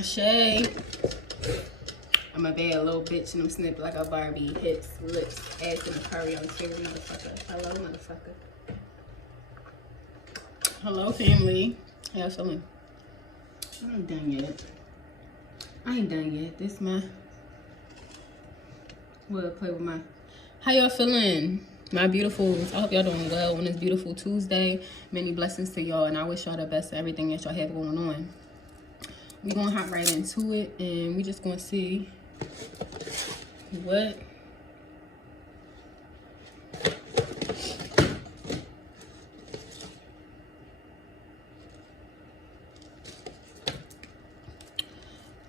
Ashay. I'm a bad little bitch and I'm snipped like a Barbie. Hips, lips, ass in the curry on cherry, motherfucker. Hello, motherfucker. Hello, family. How y'all feeling? I ain't done yet. This my... We'll play with my... How y'all feeling? My beautifuls. I hope y'all doing well on this beautiful Tuesday. Many blessings to y'all, and I wish y'all the best of everything that y'all have going on. We're going to hop right into it, and we just going to see what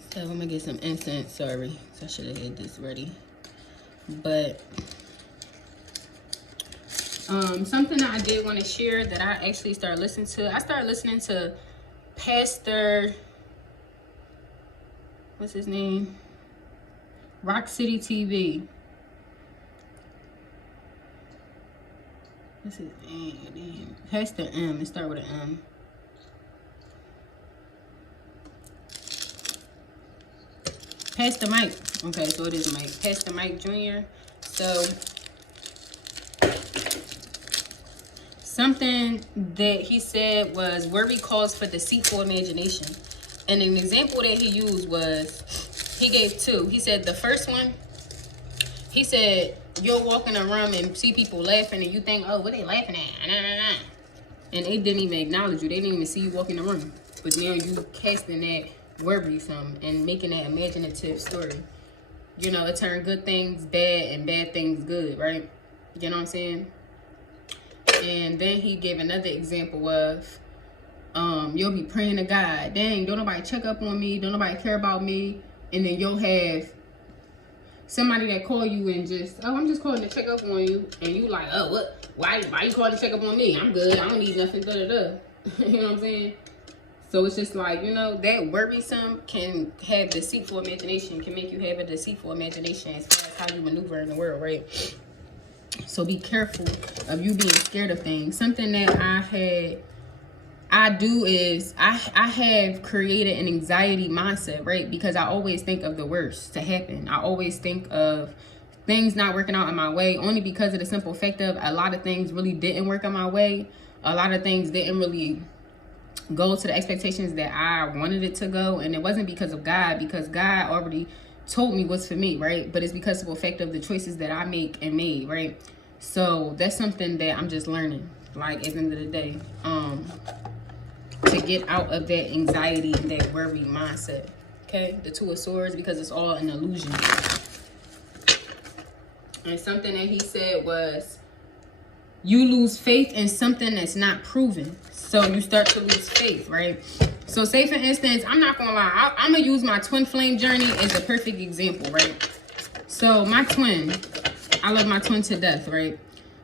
so I'm gonna get some incense. Sorry, so I should have had this ready. But something that I did want to share that I actually started listening to. I started listening to Pastor, what's his name? Rock City TV. What's his name? Pastor M. It start with an M. Pastor Mike. Okay, so it is Mike. Pastor Mike Jr. So something that he said was worry calls for deceitful imagination. And an example that he used was, he gave two. He said the first one, he said, you'll walk in a room and see people laughing and you think, oh, what they laughing at? Nah, nah, nah. And they didn't even acknowledge you. They didn't even see you walk in the room. But now you casting that worrisome and making that imaginative story. You know, it turned good things bad and bad things good, right? You know what I'm saying? And then he gave another example of, you'll be praying to God. Dang, don't nobody check up on me. Don't nobody care about me. And then you'll have somebody that call you and just, oh, I'm just calling to check up on you. And you like, oh, what? Why you calling to check up on me? I'm good. I don't need nothing, da-da-da. You know what I'm saying? So it's just like, you know, that worrisome can have deceitful imagination, can make you have a deceitful imagination as far as how you maneuver in the world, right? So be careful of you being scared of things. Something that I do is I have created an anxiety mindset, right? Because I always think of the worst to happen. I always think of things not working out in my way, only because of the simple fact of a lot of things really didn't work in my way. A lot of things didn't really go to the expectations that I wanted it to go. And it wasn't because of God, because God already told me what's for me, right? But it's because of the effect of the choices that I make and made, right? So that's something that I'm just learning, like at the end of the day, to get out of that anxiety and that worry mindset. Okay, the Two of Swords, because it's all an illusion. And something that he said was, you lose faith in something that's not proven. So you start to lose faith, right? So say for instance, I'm not gonna lie, I'm gonna use my twin flame journey as a perfect example, right? So my twin, I love my twin to death, right?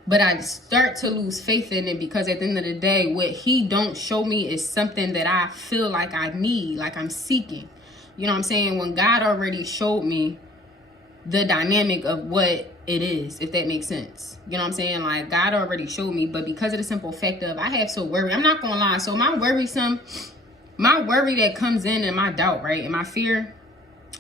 But I start to lose faith in it because at the end of the day, what he don't show me is something that I feel like I need, like I'm seeking. You know what I'm saying? When God already showed me the dynamic of what it is, if that makes sense. You know what I'm saying? Like God already showed me, but because of the simple fact of I have so worry, I'm not gonna lie. So my worry that comes in and my doubt, right? And my fear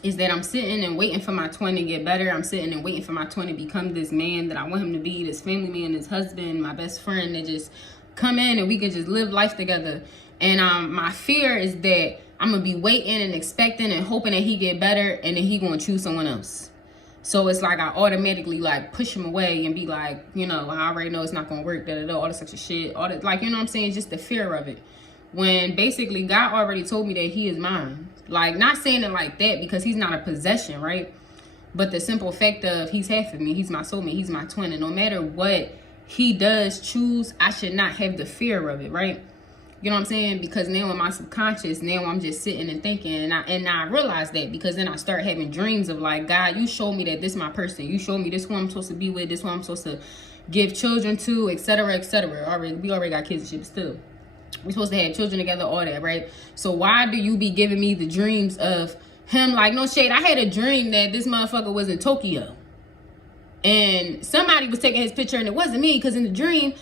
is that I'm sitting and waiting for my twin to get better. I'm sitting and waiting for my twin to become this man that I want him to be, this family man, this husband, my best friend, that just come in and we can just live life together. And my fear is that I'm gonna be waiting and expecting and hoping that he get better, and then he gonna choose someone else. So it's like I automatically like push him away and be like, you know, I already know it's not gonna work, all this extra shit, all that, like, you know what I'm saying? Just the fear of it. When basically God already told me that he is mine. Like, not saying it like that because he's not a possession, right? But the simple fact of he's half of me, he's my soulmate, he's my twin. And no matter what he does choose, I should not have the fear of it, right? You know what I'm saying? Because now in my subconscious, now I'm just sitting and thinking, and I realize that because then I start having dreams of like, God, you showed me that this is my person. You showed me this who I'm supposed to be with, this who I'm supposed to give children to, etc., etc. We already got kids and shit, but still. We're supposed to have children together, all that, right? So why do you be giving me the dreams of him? Like, no shade, I had a dream that this motherfucker was in Tokyo. And somebody was taking his picture and it wasn't me, because in the dream,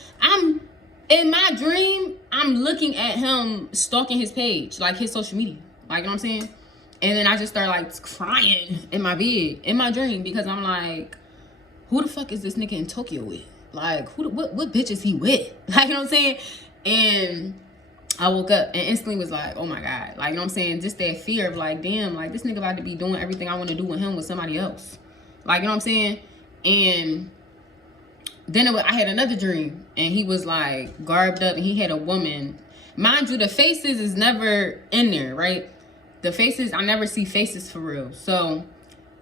in my dream, I'm looking at him stalking his page, like his social media. Like, you know what I'm saying? And then I just start like crying in my bed, in my dream, because I'm like, who the fuck is this nigga in Tokyo with? Like, what bitch is he with? Like, you know what I'm saying? And I woke up and instantly was like, oh my God. Like, you know what I'm saying? Just that fear of like, damn, like this nigga about to be doing everything I want to do with him with somebody else. Like, you know what I'm saying? And then I had another dream, and he was like garbed up, and he had a woman. Mind you, the faces is never in there, right? The faces, I never see faces for real. So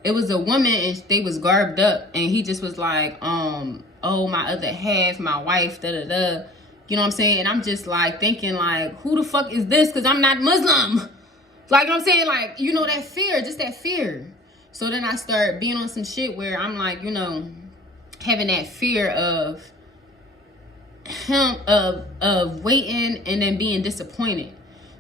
it was a woman, and they was garbed up, and he just was like, oh, my other half, my wife, da-da-da. You know what I'm saying? And I'm just like thinking like, who the fuck is this? Because I'm not Muslim. Like, you know what I'm saying? Like, you know, that fear, just that fear. So then I start being on some shit where I'm like, you know, having that fear of him, of waiting and then being disappointed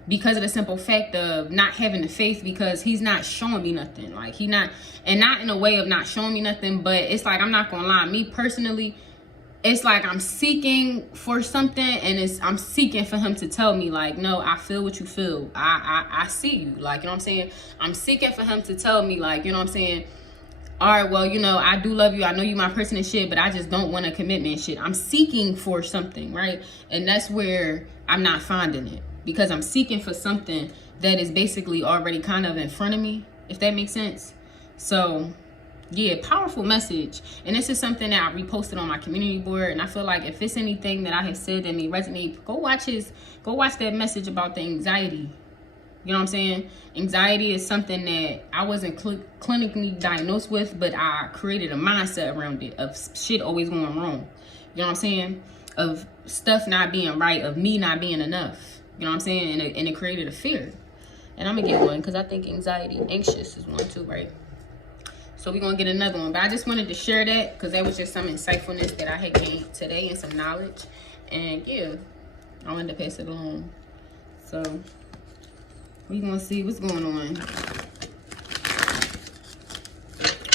because of the simple fact of not having the faith, because he's not showing me nothing. Like, he not, and not in a way of not showing me nothing, but it's like, I'm not gonna lie, me personally, it's like I'm seeking for something, and I'm seeking for him to tell me like, no, I feel what you feel. I see you. Like, you know what I'm saying? I'm seeking for him to tell me like, you know what I'm saying? All right, well, you know, I do love you. I know you my person and shit, but I just don't want a commitment shit. I'm seeking for something, right? And that's where I'm not finding it, because I'm seeking for something that is basically already kind of in front of me, if that makes sense. So yeah, powerful message. And this is something that I reposted on my community board, and I feel like if it's anything that I have said that may resonate, go watch that message about the anxiety. You know what I'm saying? Anxiety is something that I wasn't clinically diagnosed with, but I created a mindset around it of shit always going wrong. You know what I'm saying? Of stuff not being right, of me not being enough. You know what I'm saying? And it created a fear. And I'm gonna get one, because I think anxious is one too, right? So we're gonna get another one. But I just wanted to share that, because that was just some insightfulness that I had gained today, and some knowledge. And yeah, I wanted to pass it along. So we're gonna see what's going on.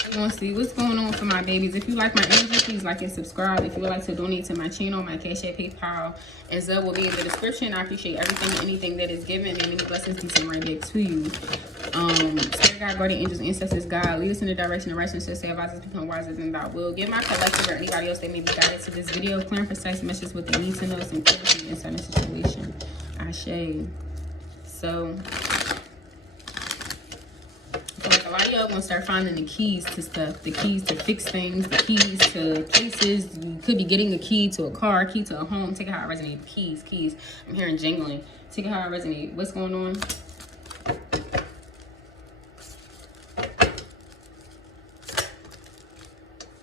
We're gonna see what's going on for my babies. If you like my energy, please like and subscribe. If you would like to donate to my channel, my Cash App, PayPal, and Zelle will be in the description. I appreciate everything and anything that is given, and many blessings be sent right back to you. Spirit guide, guardian angels, ancestors, God, lead us in the direction of righteousness, say advisors become wiser than thou will. Give my collective or anybody else that may be guided to this video clear and precise messages with the need to know, some clarity inside the situation. Ashe. So like a lot of y'all gonna start finding the keys to stuff, the keys to fix things, the keys to places. You could be getting a key to a car, key to a home. Take it how it resonates. Keys. I'm hearing jingling. Take it how it resonates. What's going on?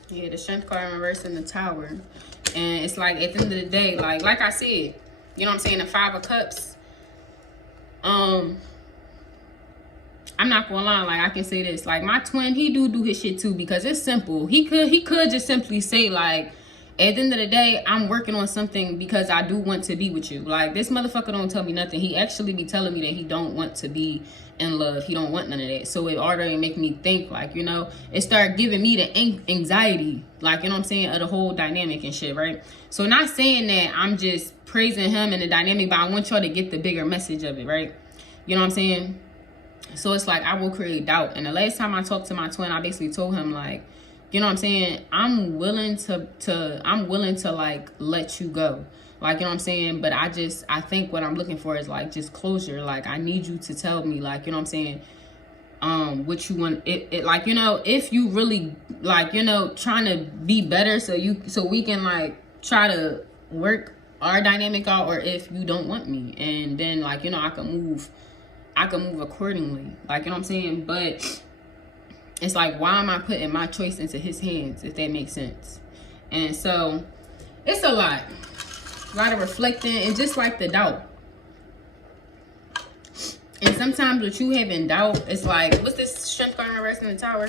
Yeah, the Strength card in reverse in the Tower. And it's like, at the end of the day, like I said, you know what I'm saying, the Five of Cups. I'm not gonna lie, like I can say this, like my twin, he do his shit too, because it's simple. He could just simply say like, at the end of the day, I'm working on something because I do want to be with you. Like, this motherfucker don't tell me nothing. He actually be telling me that he don't want to be in love. He don't want none of that. So it already make me think, like, you know, it start giving me the anxiety, like, you know what I'm saying, of the whole dynamic and shit, right? So not saying that I'm just praising him and the dynamic, but I want y'all to get the bigger message of it, right? You know what I'm saying? So it's like, I will create doubt. And the last time I talked to my twin, I basically told him, like, you know what I'm saying, I'm willing to like let you go, like, you know what I'm saying, but I think what I'm looking for is like just closure. Like, I need you to tell me, like, you know what I'm saying, what you want, it like, you know, if you really like, you know, trying to be better so we can like try to work our dynamic out, or if you don't want me, and then like, you know, I can move accordingly, like, you know what I'm saying. But it's like, why am I putting my choice into his hands, if that makes sense? And so it's a lot of reflecting, and just like the doubt. And sometimes with you having doubt, it's like, what's this Strength card in reverse in the Tower?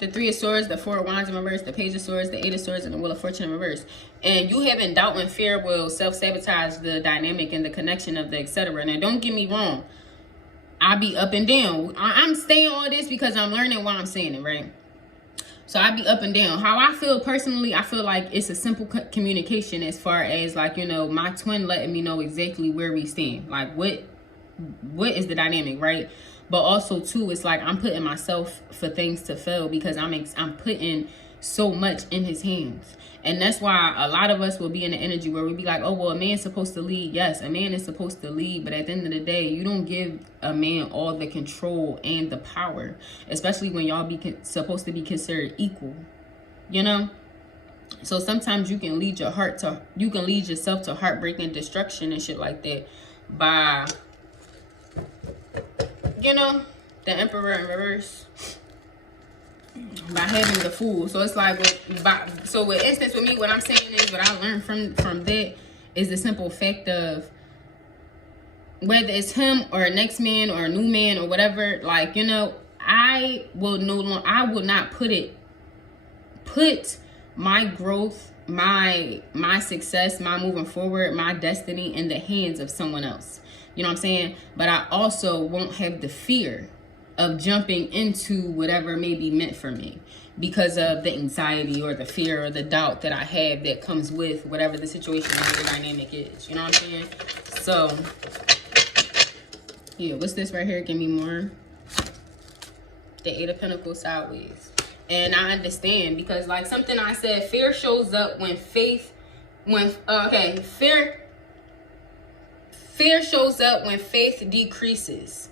The Three of Swords, the Four of Wands in reverse, the Page of Swords, the Eight of Swords, and the Wheel of Fortune in reverse. And you having doubt and fear will self-sabotage the dynamic and the connection of the etc. Now, don't get me wrong, I be up and down. I'm saying all this because I'm learning while I'm saying it, right? So I be up and down. How I feel personally, I feel like it's a simple communication, as far as like, you know, my twin letting me know exactly where we stand. Like, what what is the dynamic, right? But also too, it's like I'm putting myself for things to fail because I'm putting so much in his hands. And that's why a lot of us will be in the energy where we be like, oh, well, a man's supposed to lead. Yes, a man is supposed to lead. But at the end of the day, you don't give a man all the control and the power, especially when y'all supposed to be considered equal, you know? So sometimes you can lead yourself to heartbreak and destruction and shit like that by, you know, the Emperor in reverse, by having the Fool. So it's like, so with instance with me, what I'm saying is, what I learned from that is the simple fact of, whether it's him or a next man or a new man or whatever, like, you know, I will not put my growth, my success, my moving forward, my destiny in the hands of someone else. You know what I'm saying? But I also won't have the fear of jumping into whatever may be meant for me because of the anxiety or the fear or the doubt that I have that comes with whatever the situation or the dynamic is. You know what I'm saying? So, yeah, what's this right here? Give me more. The Eight of Pentacles sideways. And I understand because, like something I said, fear shows up when fear shows up when faith decreases.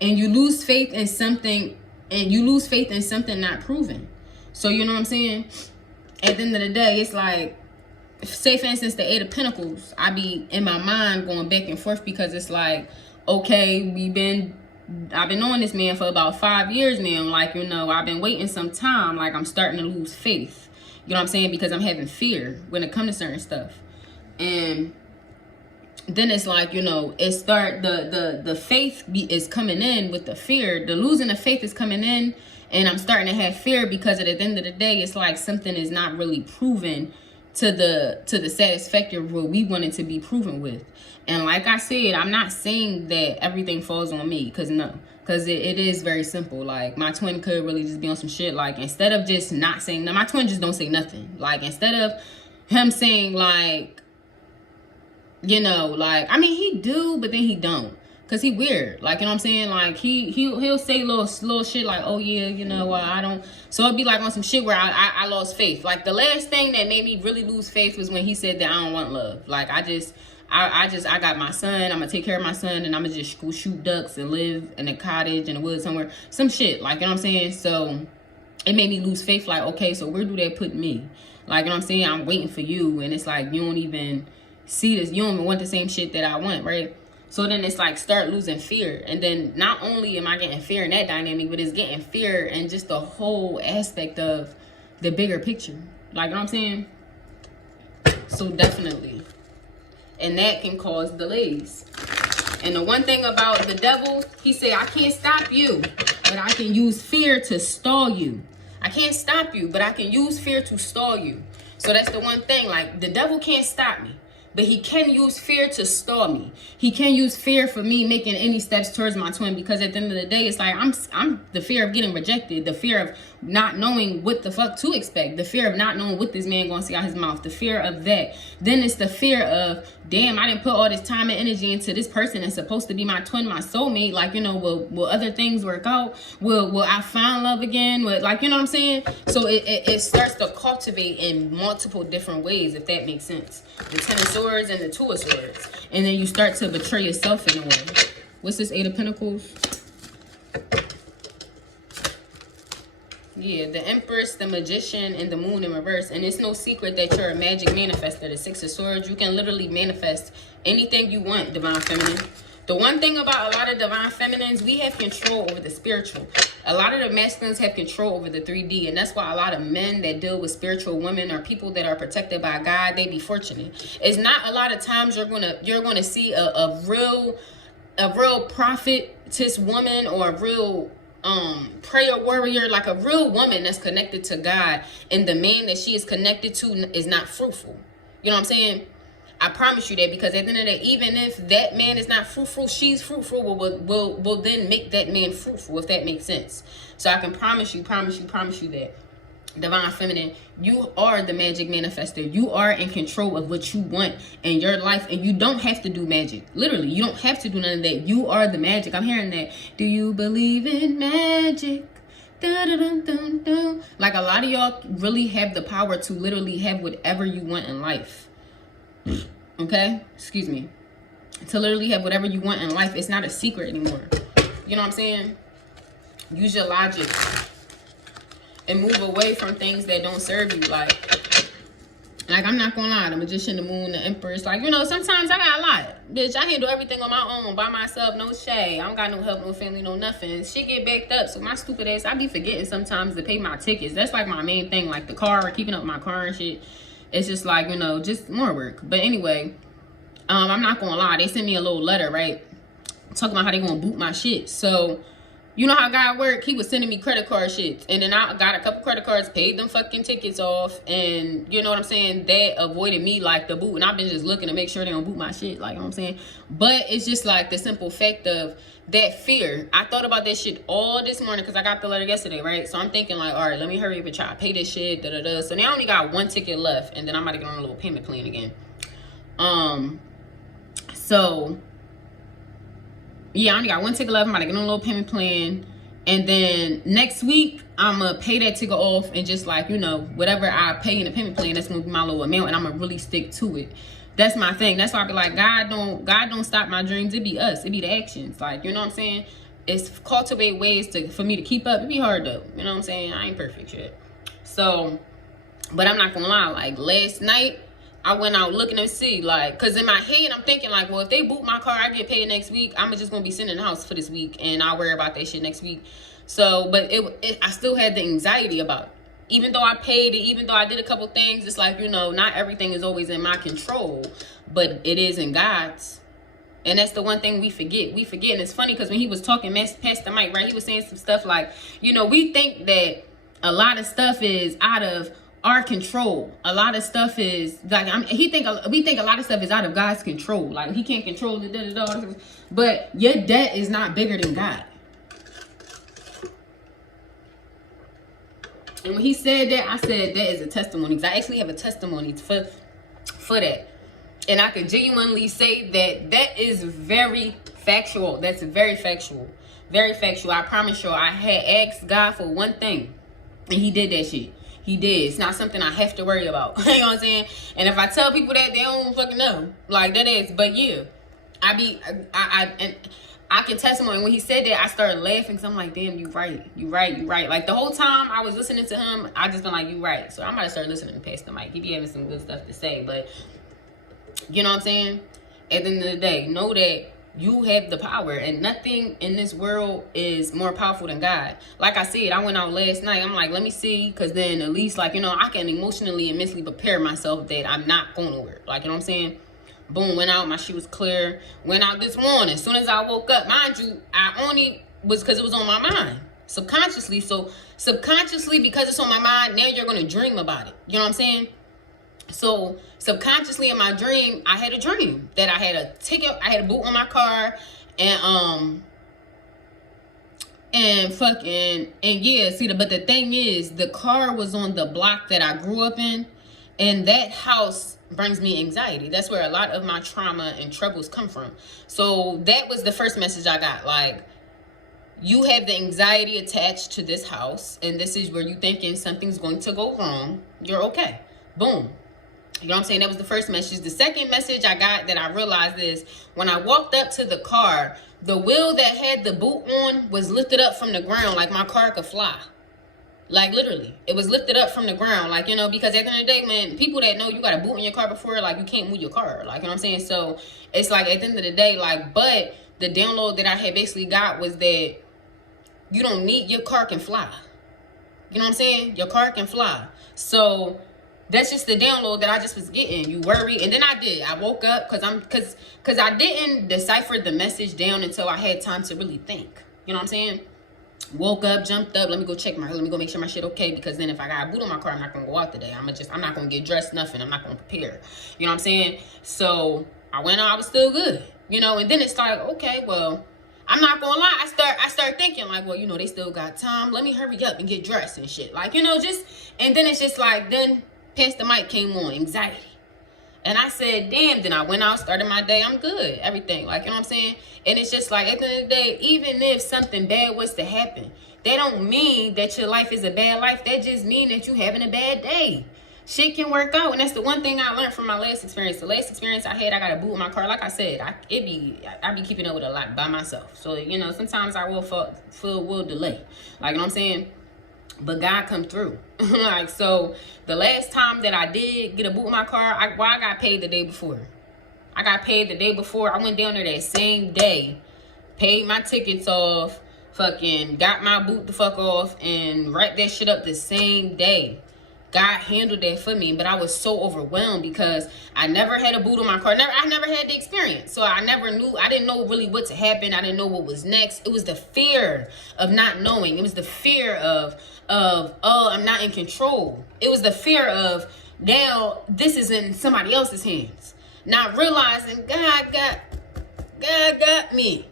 And you lose faith in something, not proven. So, you know what I'm saying? At the end of the day, it's like, say for instance, the Eight of Pentacles, I be in my mind going back and forth because it's like, okay, I've been knowing this man for about 5 years now. Like, you know, I've been waiting some time. Like, I'm starting to lose faith. You know what I'm saying? Because I'm having fear when it comes to certain stuff. And then it's like, you know, the faith is coming in with the fear. The losing of faith is coming in, and I'm starting to have fear because at the end of the day, it's like something is not really proven to the satisfaction of what we want it to be proven with. And like I said, I'm not saying that everything falls on me, because it is very simple. Like, my twin could really just be on some shit. Like, instead of just not saying, my twin just don't say nothing. Like, instead of him saying, like, you know, like, I mean, he do, but then he don't, because he weird. Like, you know what I'm saying? Like, he'll say little shit like, oh yeah, you know, I don't. So it'd be like on some shit where I lost faith. Like, the last thing that made me really lose faith was when he said that I don't want love. Like, I got my son, I'm gonna take care of my son, and I'm gonna just go shoot ducks and live in a cottage in the woods somewhere, some shit, like, you know what I'm saying? So it made me lose faith. Like, okay, so where do they put me? Like, you know what I'm saying? I'm waiting for you, and it's like, you don't even see this, you don't even want the same shit that I want, right? So then it's like, start losing fear. And then not only am I getting fear in that dynamic, but it's getting fear and just the whole aspect of the bigger picture. Like, you know what I'm saying? So definitely. And that can cause delays. And the one thing about the devil, he said, I can't stop you, but I can use fear to stall you. I can't stop you, but I can use fear to stall you. So that's the one thing. Like, the devil can't stop me, but he can use fear to stall me. He can use fear for me making any steps towards my twin, because at the end of the day, it's like, I'm the fear of getting rejected, the fear of not knowing what the fuck to expect, the fear of not knowing what this man gonna see out his mouth, the fear of that. Then it's the fear of, damn, I didn't put all this time and energy into this person that's supposed to be my twin, my soulmate. Like, you know, will other things work out? Will I find love again? Like, you know what I'm saying? So it starts to cultivate in multiple different ways, if that makes sense. The Ten of Swords and the Two of Swords. And then you start to betray yourself in a way. What's this Eight of Pentacles? Yeah, the Empress, the Magician, and the Moon in reverse. And it's no secret that you're a magic manifester. The Six of Swords, you can literally manifest anything you want, Divine Feminine. The one thing about a lot of Divine Feminines, we have control over the spiritual. A lot of the masculines have control over the 3D. And that's why a lot of men that deal with spiritual women or people that are protected by God, they be fortunate. It's not a lot of times you're gonna see a real prophetess woman or a real prayer warrior, like a real woman that's connected to God, and the man that she is connected to is not fruitful. You know what I'm saying? I promise you that, because at the end of the day, even if that man is not fruitful, she's fruitful, will then make that man fruitful, if that makes sense. So I can promise you that. Divine Feminine, you are the magic manifester. You are in control of what you want in your life, and you don't have to do magic. Literally, you don't have to do none of that. You are the magic. I'm hearing that. Do you believe in magic? Dun, dun, dun, dun. Like, a lot of y'all really have the power to literally have whatever you want in life. Okay? Excuse me. To literally have whatever you want in life. It's not a secret anymore. You know what I'm saying? Use your logic. And move away from things that don't serve you. Like I'm not gonna lie, the Magician, the Moon, the Empress. Like, you know, sometimes I got a lot. Bitch, I handle everything on my own, by myself, no shade. I don't got no help, no family, no nothing. Shit get backed up. So my stupid ass, I be forgetting sometimes to pay my tickets. That's like my main thing. Like the car, keeping up my car and shit. It's just like, you know, just more work. But anyway, I'm not gonna lie. They sent me a little letter, right? Talking about how they gonna boot my shit. So, you know how God worked? He was sending me credit card shit. And then I got a couple credit cards, paid them fucking tickets off. And you know what I'm saying? That avoided me like the boot. And I've been just looking to make sure they don't boot my shit. Like, you know what I'm saying? But it's just like the simple fact of that fear. I thought about that shit all this morning because I got the letter yesterday, right? So I'm thinking like, all right, let me hurry up and try to pay this shit. So now I only got one ticket left. And then I'm about to get on a little payment plan again. So yeah, I only got one ticket left. I'm about to get on a little payment plan. And then next week, I'm going to pay that ticket off. And just like, you know, whatever I pay in the payment plan, that's going to be my little amount. And I'm going to really stick to it. That's my thing. That's why I be like, God don't stop my dreams. It be us. It be the actions. Like, you know what I'm saying? It's cultivate ways for me to keep up. It be hard though. You know what I'm saying? I ain't perfect shit. So, but I'm not going to lie. Like last night, I went out looking to see, like, because in my head, I'm thinking, like, well, if they boot my car, I get paid next week. I'm just going to be sitting in the house for this week, and I'll worry about that shit next week. So, but I still had the anxiety about it. Even though I paid it, even though I did a couple things, it's like, you know, not everything is always in my control, but it is in God's. And that's the one thing we forget. We forget, and it's funny, because when he was talking past the mic, right, he was saying some stuff like, you know, we think that a lot of stuff is out of our control. A lot of stuff is like we think a lot of stuff is out of God's control. Like he can't control the but your debt is not bigger than God. And when he said that, I said that is a testimony, because I actually have a testimony for that. And I can genuinely say that is very factual. That's very factual. Very factual. I promise you, I had asked God for one thing, and he did that shit. He did. It's not something I have to worry about. You know what I'm saying? And if I tell people that, they don't fucking know. Like, that is. But yeah, I can testimony. When he said that, I started laughing, because I'm like, damn, you right. You right. You right. Like, the whole time I was listening to him, I just been like, you right. So I'm about to start listening to Pastor Mike. He be having some good stuff to say. But, you know what I'm saying? At the end of the day, know that you have the power, and nothing in this world is more powerful than God. Like I said, I went out last night. I'm like, let me see, because then at least, like, you know, I can emotionally and mentally prepare myself that I'm not going nowhere. Like, you know what I'm saying? Boom, went out. My shit was clear. Went out this morning. As soon as I woke up, mind you, I only was because it was on my mind subconsciously. So subconsciously, because it's on my mind, now you're going to dream about it. You know what I'm saying? So subconsciously in my dream, I had a dream that I had a ticket, I had a boot on my car, and yeah, see, but the thing is, the car was on the block that I grew up in, and that house brings me anxiety. That's where a lot of my trauma and troubles come from. So that was the first message I got. Like, you have the anxiety attached to this house, and this is where you thinking something's going to go wrong. You're okay. Boom. You know what I'm saying? That was the first message. The second message I got that I realized is when I walked up to the car, the wheel that had the boot on was lifted up from the ground like my car could fly. Like, literally. It was lifted up from the ground. Like, you know, because at the end of the day, man, people that know you got a boot in your car before, like, you can't move your car. Like, you know what I'm saying? So, it's like, at the end of the day, like, but the download that I had basically got was that you don't need, your car can fly. You know what I'm saying? Your car can fly. So, that's just the download that I just was getting. You worry. And then I did. I woke up because I didn't decipher the message down until I had time to really think. You know what I'm saying? Woke up, jumped up. Let me go make sure my shit okay. Because then if I got a boot on my car, I'm not going to go out today. I'm not going to get dressed, nothing. I'm not going to prepare. You know what I'm saying? So I went out. I was still good. You know, and then it started, okay, well, I'm not gonna lie, I start thinking like, well, you know, they still got time. Let me hurry up and get dressed and shit. Like, you know, just, and then it's just like, then Pass the Mic came on, anxiety. And I said, damn, then I went out, started my day, I'm good, everything. Like, you know what I'm saying? And it's just like, at the end of the day, even if something bad was to happen, that don't mean that your life is a bad life. That just mean that you having a bad day. Shit can work out. And that's the one thing I learned from my last experience. The last experience I had, I got a boot with my car. Like I said, I be keeping up with a lot by myself. So, you know, sometimes I will delay. Like, you know what I'm saying? But God come through. Like, so the last time that I did get a boot with my car, I got paid the day before. I got paid the day before. I went down there that same day, paid my tickets off, fucking got my boot the fuck off, and wrapped that shit up the same day. God handled that for me, but I was so overwhelmed because I never had a boot on my car. I never had the experience. So I didn't know really what to happen. I didn't know what was next. It was the fear of not knowing. It was the fear of oh, I'm not in control. It was the fear of, now this is in somebody else's hands. Not realizing God got me.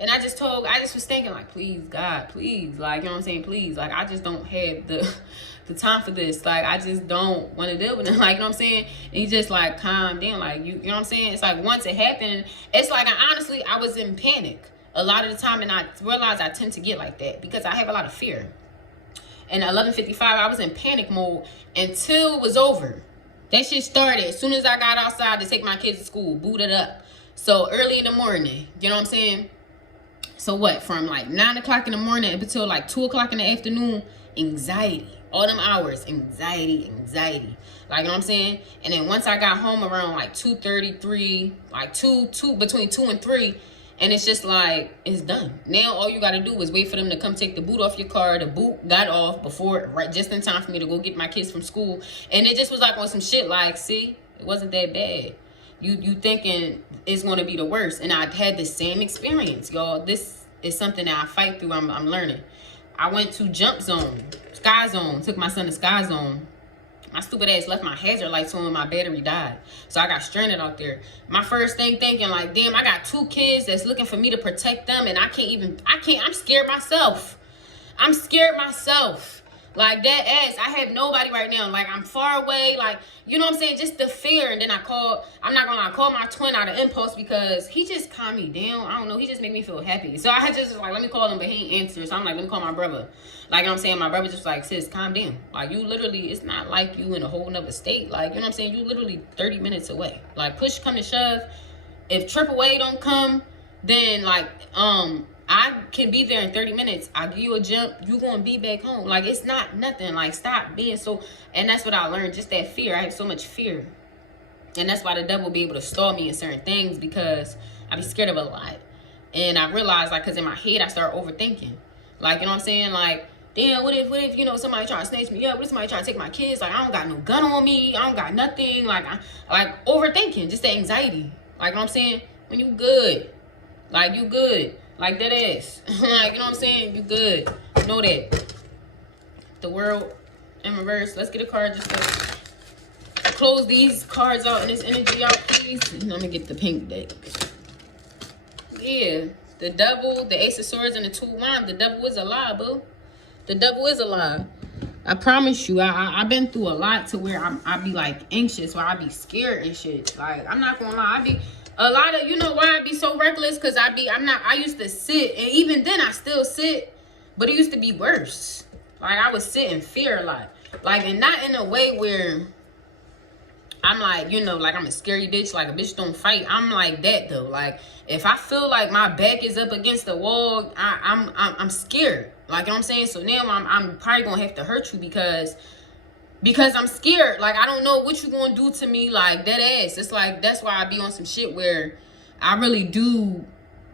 And I just was thinking like, please, God, please. Like, you know what I'm saying? Please. Like, I just don't have the time for this. Like, I just don't want to deal with it. Like, you know what I'm saying? And he just like, calm down. Like, you know what I'm saying? It's like, once it happened, it's like, honestly, I was in panic a lot of the time. And I realized I tend to get like that because I have a lot of fear. And at 11:55, I was in panic mode until it was over. That shit started as soon as I got outside to take my kids to school, booted up. So early in the morning, you know what I'm saying? So what, from like 9 o'clock in the morning up until like 2 o'clock in the afternoon, anxiety. All them hours, anxiety. Like, you know what I'm saying? And then once I got home around like 2:33, like between 2 and 3, and it's just like, it's done. Now all you got to do is wait for them to come take the boot off your car. The boot got off just in time for me to go get my kids from school. And it just was like on some shit like, see, it wasn't that bad. You thinking it's going to be the worst. And I had the same experience, y'all. This is something that I fight through. I'm learning. I went to Sky Zone. Took my son to Sky Zone. My stupid ass left my hazard lights on when my battery died. So I got stranded out there. My first thing thinking like, damn, I got 2 kids that's looking for me to protect them. And I'm scared myself. Like, that ass, I have nobody right now. Like, I'm far away. Like, you know what I'm saying? Just the fear. And then I called my twin out of impulse because he just calmed me down. I don't know. He just made me feel happy. So I just was like, let me call him, but he ain't answer. So I'm like, let me call my brother. Like, you know what I'm saying? My brother just like, sis, calm down. Like, you literally, it's not like you in a whole nother state. Like, you know what I'm saying? You literally 30 minutes away. Like, push come to shove. If AAA don't come, then like, I can be there in 30 minutes. I'll give you a jump. You going to be back home. Like, it's not nothing. Like, stop being so... And that's what I learned. Just that fear. I have so much fear. And that's why the devil be able to stall me in certain things because I be scared of a lot. And I realized, like, because in my head, I start overthinking. Like, you know what I'm saying? Like, damn, what if, you know, somebody trying to snatch me up? What if somebody trying to take my kids? Like, I don't got no gun on me. I don't got nothing. Like, overthinking. Just that anxiety. Like, you know what I'm saying? When you good. Like, you good. Like, that ass. Like, you know what I'm saying? You good. Know that. The world in reverse. Let's get a card just to close these cards out and this energy out, please. Let me get the pink deck. Yeah. The devil, the Ace of Swords, and the 2 of Wands. The devil is a lie, boo. The devil is a lie. I promise you, I've been through a lot to where I be like anxious, or I be scared and shit. Like, I'm not gonna lie. I be... A lot of, you know why I be so reckless? Because I used to sit, and even then I still sit, but it used to be worse. Like, I would sit in fear a lot. Like, and not in a way where I'm like, you know, like I'm a scary bitch, like a bitch don't fight. I'm like that, though. Like, if I feel like my back is up against the wall, I'm scared. Like, you know what I'm saying? So now I'm probably going to have to hurt you because I'm scared. Like, I don't know what you gonna do to me. Like, that ass. It's like, that's why I be on some shit where I really do.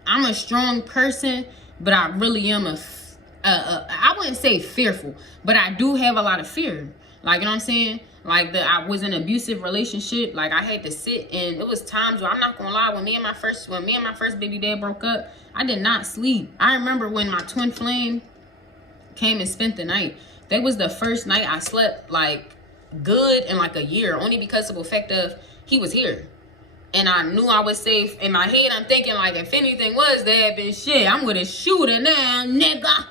I'm a strong person, but I really am I wouldn't say fearful, but I do have a lot of fear. Like, you know what I'm saying? Like, I was in an abusive relationship. Like, I had to sit, and it was times where, I'm not gonna lie, when me and my first baby dad broke up, I did not sleep. I remember when my twin flame came and spent the night. That was the first night I slept, like, good in, like, a year. Only because of the fact of he was here. And I knew I was safe. In my head, I'm thinking, like, if anything was to happen, shit, I'm gonna shoot her now, nigga.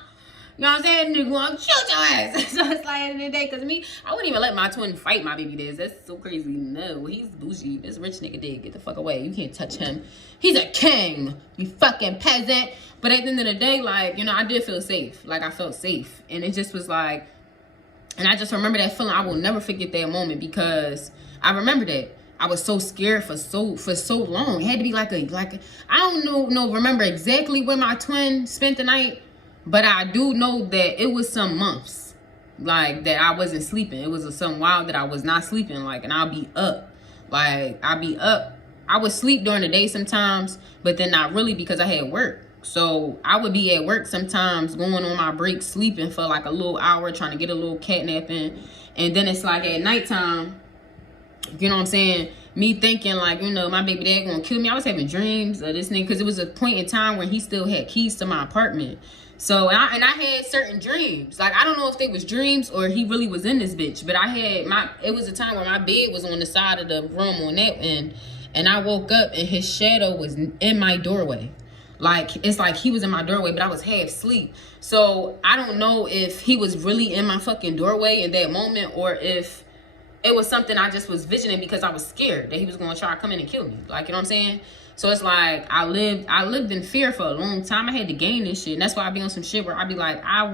You know what I'm saying? Nigga, gonna shoot your ass. So it's like, at the end of the day, because me, I wouldn't even let my twin fight my baby dads. That's so crazy. No, he's bougie. This rich nigga did. Get the fuck away. You can't touch him. He's a king, you fucking peasant. But at the end of the day, like, you know, I did feel safe. Like, I felt safe. And it just was like, and I just remember that feeling. I will never forget that moment because I remember that. I was so scared for so long. It had to be like I don't know remember exactly where my twin spent the night, but I do know that it was some months, like, that I wasn't sleeping. It was some while that I was not sleeping, like, and I'll be up. Like, I'll be up. I would sleep during the day sometimes, but then not really because I had work. So I would be at work sometimes, going on my break, sleeping for like a little hour, trying to get a little catnap in. And then it's like at nighttime, you know what I'm saying, me thinking like, you know, my baby dad gonna kill me. I was having dreams of this nigga because it was a point in time where he still had keys to my apartment. So, and I had certain dreams. Like, I don't know if they was dreams or he really was in this bitch. But it was a time where my bed was on the side of the room on that end. And I woke up and his shadow was in my doorway. Like, it's like he was in my doorway, but I was half asleep. So, I don't know if he was really in my fucking doorway in that moment or if it was something I just was visioning because I was scared that he was going to try to come in and kill me. Like, you know what I'm saying? So it's like I lived in fear for a long time. I had to gain this shit. And that's why I be on some shit where I be like, I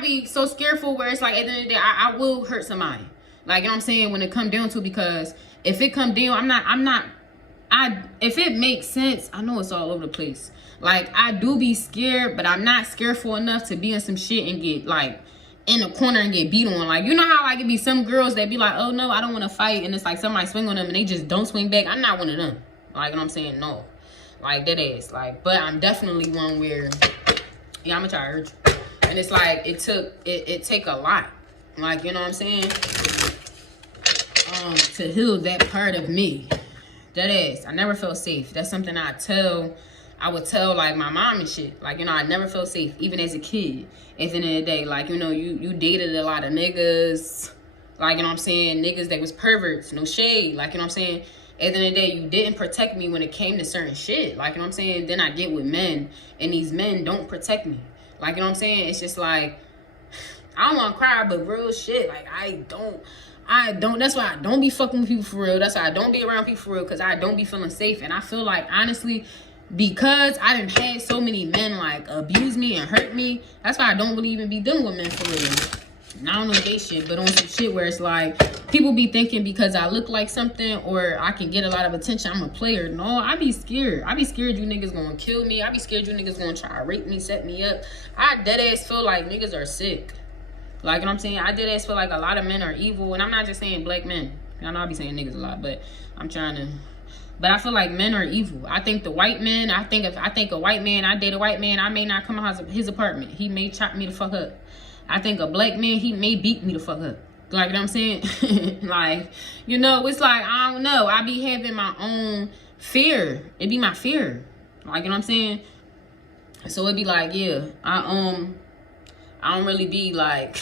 be so scareful where it's like at the end of the day, I will hurt somebody. Like, you know what I'm saying? When it come down to, because if it come down, if it makes sense, I know it's all over the place. Like, I do be scared, but I'm not scareful enough to be in some shit and get like in the corner and get beat on. Like, you know how like it be some girls that be like, oh no, I don't want to fight, and it's like somebody swing on them and they just don't swing back. I'm not one of them. Like, you know what I'm saying? No, like that ass. Like, but I'm definitely one where, yeah, I'm a charge, and it's like it take a lot. Like, you know what I'm saying? To heal that part of me. That ass. I never felt safe. That's something I would tell like my mom and shit. Like, you know, I never felt safe, even as a kid. At the end of the day, like, you know, you dated a lot of niggas, like, you know what I'm saying, niggas that was perverts, no shade, like, you know what I'm saying. At the end of the day, you didn't protect me when it came to certain shit, like, you know what I'm saying. Then I get with men, and these men don't protect me, like, you know what I'm saying. It's just like, I don't want to cry, but real shit, like, I don't, that's why I don't be fucking with people for real. That's why I don't be around people for real, because I don't be feeling safe. And I feel like, honestly, because I done had so many men like abuse me and hurt me, that's why I don't really even be dealing with men for real. And I don't know gay shit, but on some shit where it's like people be thinking because I look like something or I can get a lot of attention, I'm a player. No, I be scared. I be scared you niggas gonna kill me. I be scared you niggas gonna try to rape me, set me up. I dead ass feel like niggas are sick. Like, you know what I'm saying? I dead ass feel like a lot of men are evil, and I'm not just saying black men. I know I be saying niggas a lot, but I'm trying to. But I feel like men are evil. I think the white men, I think a white man, I date a white man, I may not come out of his apartment. He may chop me the fuck up. I think a black man, he may beat me the fuck up. Like, you know what I'm saying? Like, you know, it's like, I don't know. I be having my own fear. It be my fear. Like, you know what I'm saying? So it be like, yeah, I don't really be like,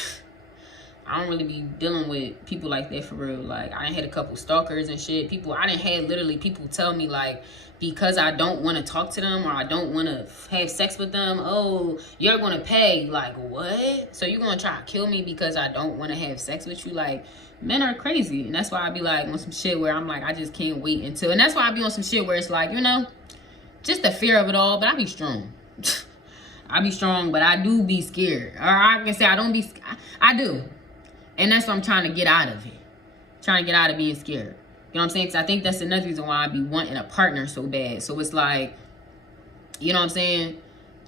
I don't really be dealing with people like that for real. Like, I done had a couple stalkers and shit. I done had literally people tell me, like, because I don't want to talk to them or I don't want to have sex with them, oh, you're going to pay. Like, what? So you're going to try to kill me because I don't want to have sex with you? Like, men are crazy. And that's why I be like on some shit where I'm like, I just can't wait until. And that's why I be on some shit where it's like, you know, just the fear of it all. But I be strong. I be strong, but I do be scared. Or I can say I don't be, I do. And that's what I'm trying to get out of it. Trying to get out of being scared. You know what I'm saying? Because I think that's another reason why I be wanting a partner so bad. So it's like, you know what I'm saying?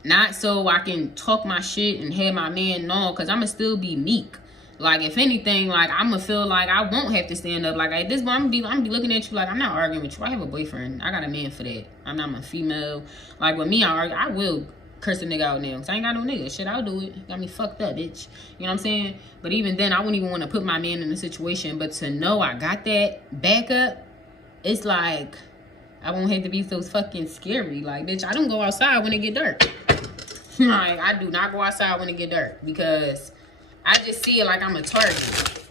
Not so I can talk my shit and have my man know, because I'm going to still be meek. Like, if anything, like, I'm going to feel like I won't have to stand up. Like, at this point, I'm going to be looking at you like, I'm not arguing with you. I have a boyfriend. I got a man for that. I'm not a female. Like, with me, I will curse a nigga out now, because I ain't got no nigga. Shit, I'll do it. Got me fucked up, bitch. You know what I'm saying? But even then, I wouldn't even want to put my man in a situation. But to know I got that backup, it's like, I won't have to be so fucking scary. Like, bitch, I don't go outside when it get dark. Like, I do not go outside when it get dark, because I just see it like I'm a target.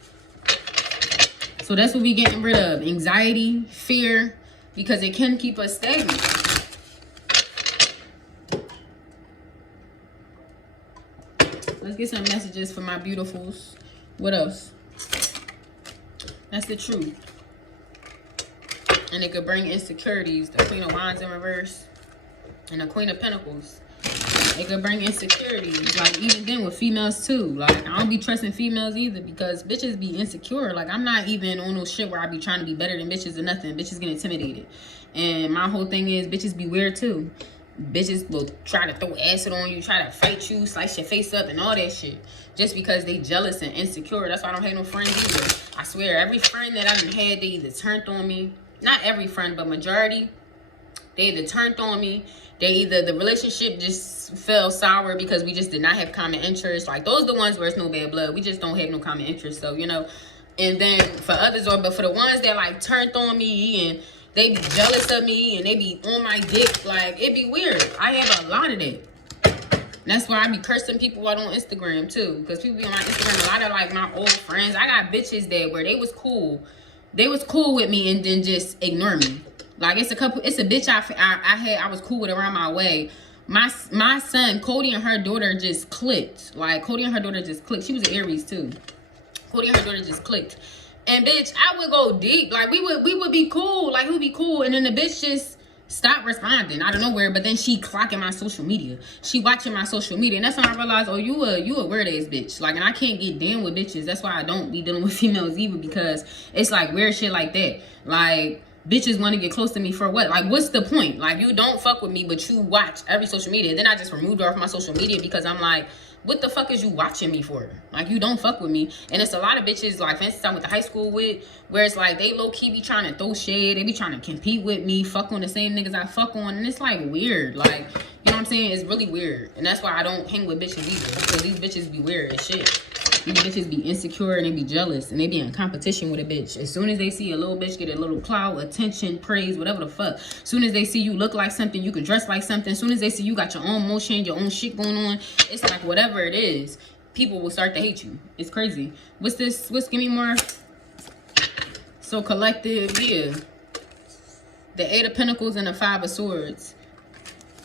So that's what we getting rid of. Anxiety, fear, because it can keep us stagnant. Let's get some messages for my beautifuls. What else? That's the truth. And it could bring insecurities. The Queen of Wands in reverse. And the Queen of Pentacles. It could bring insecurities. Like, even then with females too. Like, I don't be trusting females either, because bitches be insecure. Like, I'm not even on no shit where I be trying to be better than bitches or nothing. Bitches get intimidated. And my whole thing is, bitches be weird too. Bitches will try to throw acid on you, try to fight you, slice your face up and all that shit. Just because they jealous and insecure. That's why I don't have no friends either. I swear, every friend that I done had, they either turned on me. Not every friend, but majority. They either turned on me. They either, the relationship just fell sour because we just did not have common interests. Like, those are the ones where it's no bad blood. We just don't have no common interests. So, you know. And then for others, but for the ones that like turned on me and they be jealous of me and they be on my dick, like, it be weird. I have a lot of that. And that's why I be cursing people out on Instagram too. Because people be on my Instagram, a lot of like my old friends. I got bitches that where they was cool. They was cool with me and then just ignore me. Like, it's a bitch I was cool with around my way. My son, Cody, and her daughter just clicked. Like, Cody and her daughter just clicked. She was an Aries too. Cody and her daughter just clicked. And bitch, I would go deep. Like, we would be cool. Like, we'd be cool. And then the bitch just stopped responding out of nowhere. But then she clocking my social media. She watching my social media. And that's when I realized, oh, you a weird ass bitch. Like, and I can't get down with bitches. That's why I don't be dealing with females either. Because it's like weird shit like that. Like, bitches want to get close to me for what? Like, what's the point? Like, you don't fuck with me, but you watch every social media. Then I just removed her off my social media because I'm like, what the fuck is you watching me for? Like, you don't fuck with me. And it's a lot of bitches, like, for instance, I went to high school with, where it's like, they low-key be trying to throw shade. They be trying to compete with me, fuck on the same niggas I fuck on. And it's, like, weird. Like, you know what I'm saying? It's really weird. And that's why I don't hang with bitches either. Because these bitches be weird as shit. These bitches be insecure and they be jealous. And they be in competition with a bitch. As soon as they see a little bitch get a little clout, attention, praise, whatever the fuck. As soon as they see you look like something, you can dress like something. As soon as they see you got your own motion, your own shit going on, it's like whatever it is, people will start to hate you. It's crazy. What's this? Give me more. So collective, yeah. The Eight of Pentacles and the Five of Swords.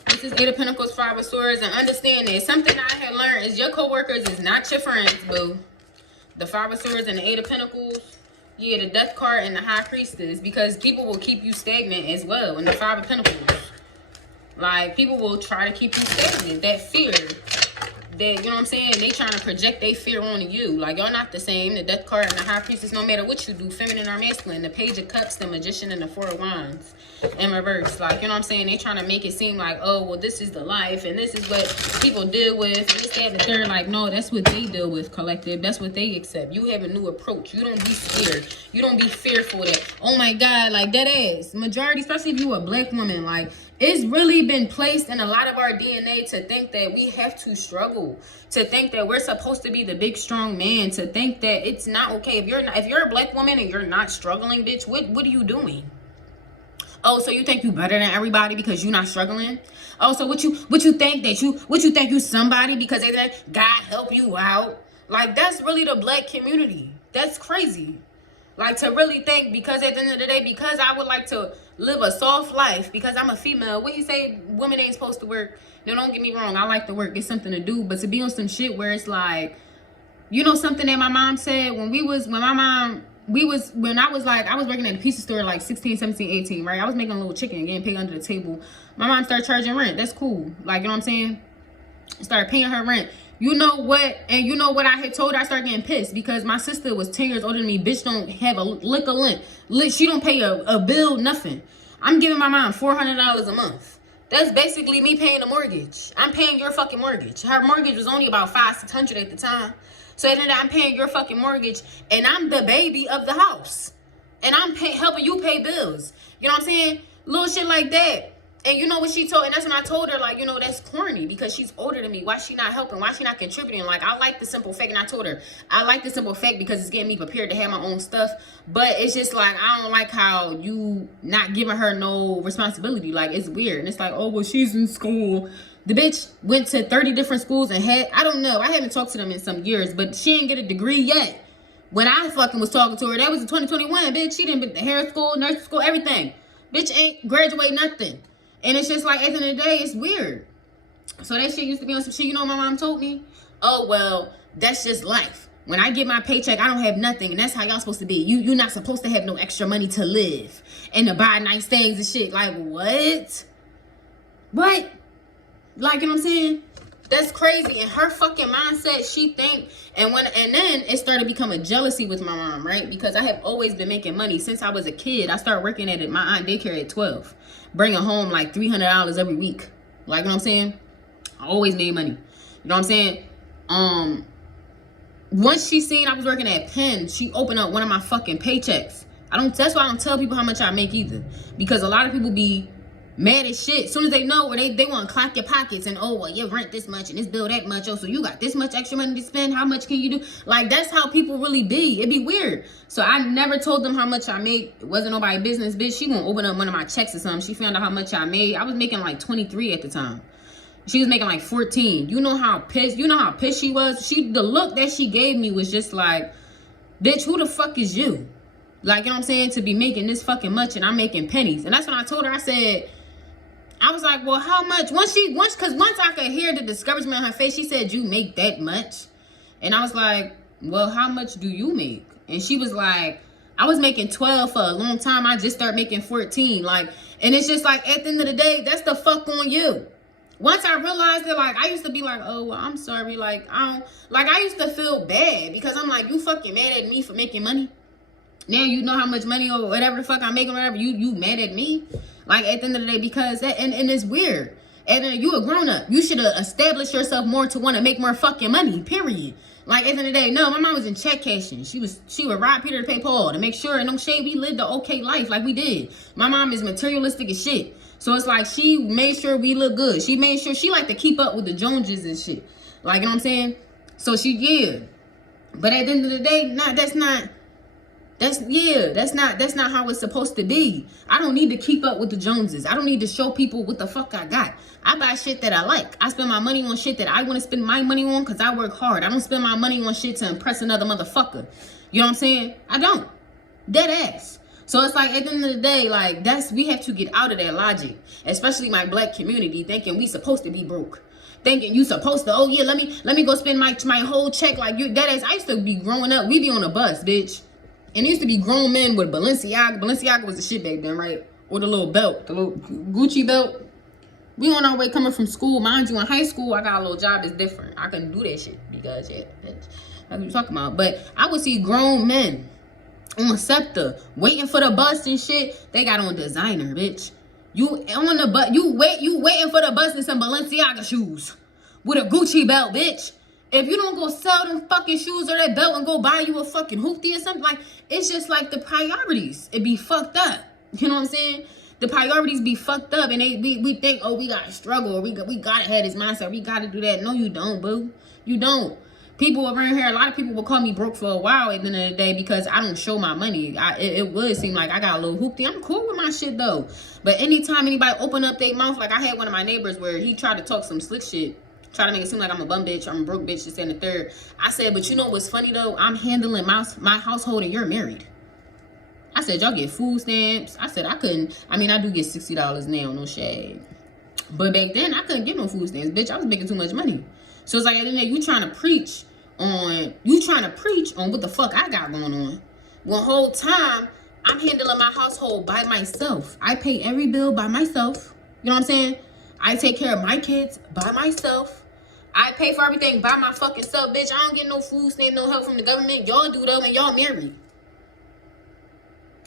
This is Eight of Pentacles, Five of Swords. And understand that something I had learned is your co-workers is not your friends, boo. The Five of Swords and the Eight of Pentacles. Yeah, the Death card and the High Priestess. Because people will keep you stagnant as well. And the Five of Pentacles. Like, people will try to keep you stagnant. That fear. That, you know what I'm saying? They trying to project their fear onto you. Like, y'all not the same. The Death card and the High Priestess, no matter what you do, feminine or masculine. The Page of Cups, the Magician, and the Four of Wands in reverse. Like, you know what I'm saying? They trying to make it seem like, oh, well, this is the life, and this is what people deal with, and this, that, and the third. Like, no, that's what they deal with, collective. That's what they accept. You have a new approach. You don't be scared. You don't be fearful that, oh my God, like, that ass. Majority, especially if you a black woman, like, it's really been placed in a lot of our DNA to think that we have to struggle, to think that we're supposed to be the big strong man, to think that it's not okay. If you're a black woman and you're not struggling, bitch, what are you doing? Oh, so you think you better than everybody because you're not struggling? Oh, so what you think you somebody because they think God help you out? Like, that's really the black community. That's crazy. Like, to really think, because at the end of the day, because I would like to live a soft life, because I'm a female, what you say, women ain't supposed to work? No, don't get me wrong, I like to work, it's something to do, but to be on some shit where it's like, you know something that my mom said, when I was working at a pizza store like 16, 17, 18, right? I was making a little chicken and getting paid under the table. My mom started charging rent. That's cool. Like, you know what I'm saying? Started paying her rent. You know what? And you know what I had told her? I started getting pissed because my sister was 10 years older than me. Bitch don't have a lick of lint. She don't pay a bill, nothing. I'm giving my mom $400 a month. That's basically me paying the mortgage. I'm paying your fucking mortgage. Her mortgage was only about $500-$600 at the time. So at the end of the day, I'm paying your fucking mortgage, and I'm the baby of the house. And I'm helping you pay bills. You know what I'm saying? Little shit like that. And you know what she told, and that's when I told her, like, you know, that's corny because she's older than me. Why she not helping? Why she not contributing? Like, I like the simple fact, and I told her, I like the simple fact because it's getting me prepared to have my own stuff. But it's just like, I don't like how you not giving her no responsibility. Like, it's weird. And it's like, oh, well, she's in school. The bitch went to 30 different schools and I don't know. I haven't talked to them in some years, but she didn't get a degree yet. When I fucking was talking to her, that was in 2021, bitch. She didn't been to hair school, nursing school, everything. Bitch ain't graduate nothing. And it's just like, at the end of the day, it's weird. So that shit used to be on some shit. You know what my mom told me? Oh, well, that's just life. When I get my paycheck, I don't have nothing. And that's how y'all supposed to be. You're not supposed to have no extra money to live and to buy nice things and shit. Like, what? What? Like, you know what I'm saying? That's crazy. And her fucking mindset, she think, and then it started becoming jealousy with my mom, right? Because I have always been making money since I was a kid. I started working at my aunt daycare at 12, bringing home like $300 every week. Like, you know what I'm saying? I always made money. You know what I'm saying? Once she seen I was working at Penn, she opened up one of my fucking paychecks. That's why I don't tell people how much I make either, because a lot of people be mad as shit. As soon as they know, where they want to clock your pockets and, oh, well, you rent this much and this bill that much. Oh, so you got this much extra money to spend. How much can you do? Like, that's how people really be. It'd be weird. So I never told them how much I make. It wasn't nobody's business, bitch. She won't open up one of my checks or something. She found out how much I made. I was making like 23 at the time. She was making like 14. You know how pissed she was? The look that she gave me was just like, bitch, who the fuck is you? Like, you know what I'm saying? To be making this fucking much and I'm making pennies. And that's when I told her, I said, I was like, well, how much? Once I could hear the discouragement on her face, she said, you make that much? And I was like, well, how much do you make? And she was like, I was making 12 for a long time. I just started making 14. Like, and it's just like, at the end of the day, that's the fuck on you. Once I realized it, like, I used to be like, oh, well, I'm sorry. Like, I used to feel bad because I'm like, you fucking mad at me for making money? Now you know how much money or whatever the fuck I'm making, whatever, you mad at me? Like, at the end of the day, because that, and it's weird. And you a grown up. You should have established yourself more to want to make more fucking money, period. Like, at the end of the day, no, my mom was in check cashing. She would rob Peter to pay Paul to make sure, and no shade, we lived the okay life like we did. My mom is materialistic as shit. So it's like, she made sure we look good. She made sure, she liked to keep up with the Joneses and shit. Like, you know what I'm saying? So yeah. But at the end of the day, that's not how it's supposed to be. I don't need to keep up with the Joneses. I don't need to show people what the fuck I got. I buy shit that I like. I spend my money on shit that I want to spend my money on because I work hard. I don't spend my money on shit to impress another motherfucker. You know what I'm saying? I don't. Dead ass. So it's like, at the end of the day, like, we have to get out of that logic. Especially my black community, thinking we supposed to be broke. Thinking you supposed to, oh yeah, let me go spend my whole check like you. Dead ass. I used to be growing up, we be on a bus, bitch. And it used to be grown men with Balenciaga. Balenciaga was the shit back then, right? Or the little belt, the little Gucci belt. We on our way coming from school. Mind you, in high school, I got a little job that's different. I couldn't do that shit because, yeah, that's what you talking about. But I would see grown men on SEPTA waiting for the bus and shit. They got on designer, bitch. You on the bus, you waiting for the bus in some Balenciaga shoes with a Gucci belt, bitch. If you don't go sell them fucking shoes or that belt and go buy you a fucking hoopty or something, like, it's just like the priorities. It be fucked up. You know what I'm saying? The priorities be fucked up, and we think, oh, we gotta struggle, or we gotta have this mindset, we gotta do that. No, you don't, boo. You don't. People around here, a lot of people will call me broke for a while at the end of the day because I don't show my money. It would seem like I got a little hoopty. I'm cool with my shit though. But anytime anybody open up their mouth, like I had one of my neighbors where he tried to talk some slick shit. Try to make it seem like I'm a bum bitch, I'm a broke bitch, this and the third. I said, but you know what's funny though? I'm handling my household and you're married. I said, y'all get food stamps. I said, I do get $60 now, no shade. But back then, I couldn't get no food stamps, bitch. I was making too much money. So it's like, at the end of the day, you trying to preach on what the fuck I got going on. One whole time, I'm handling my household by myself. I pay every bill by myself. You know what I'm saying? I take care of my kids by myself. I pay for everything by my fucking self, bitch. I don't get no food stamp, no help from the government. Y'all do though, and y'all married.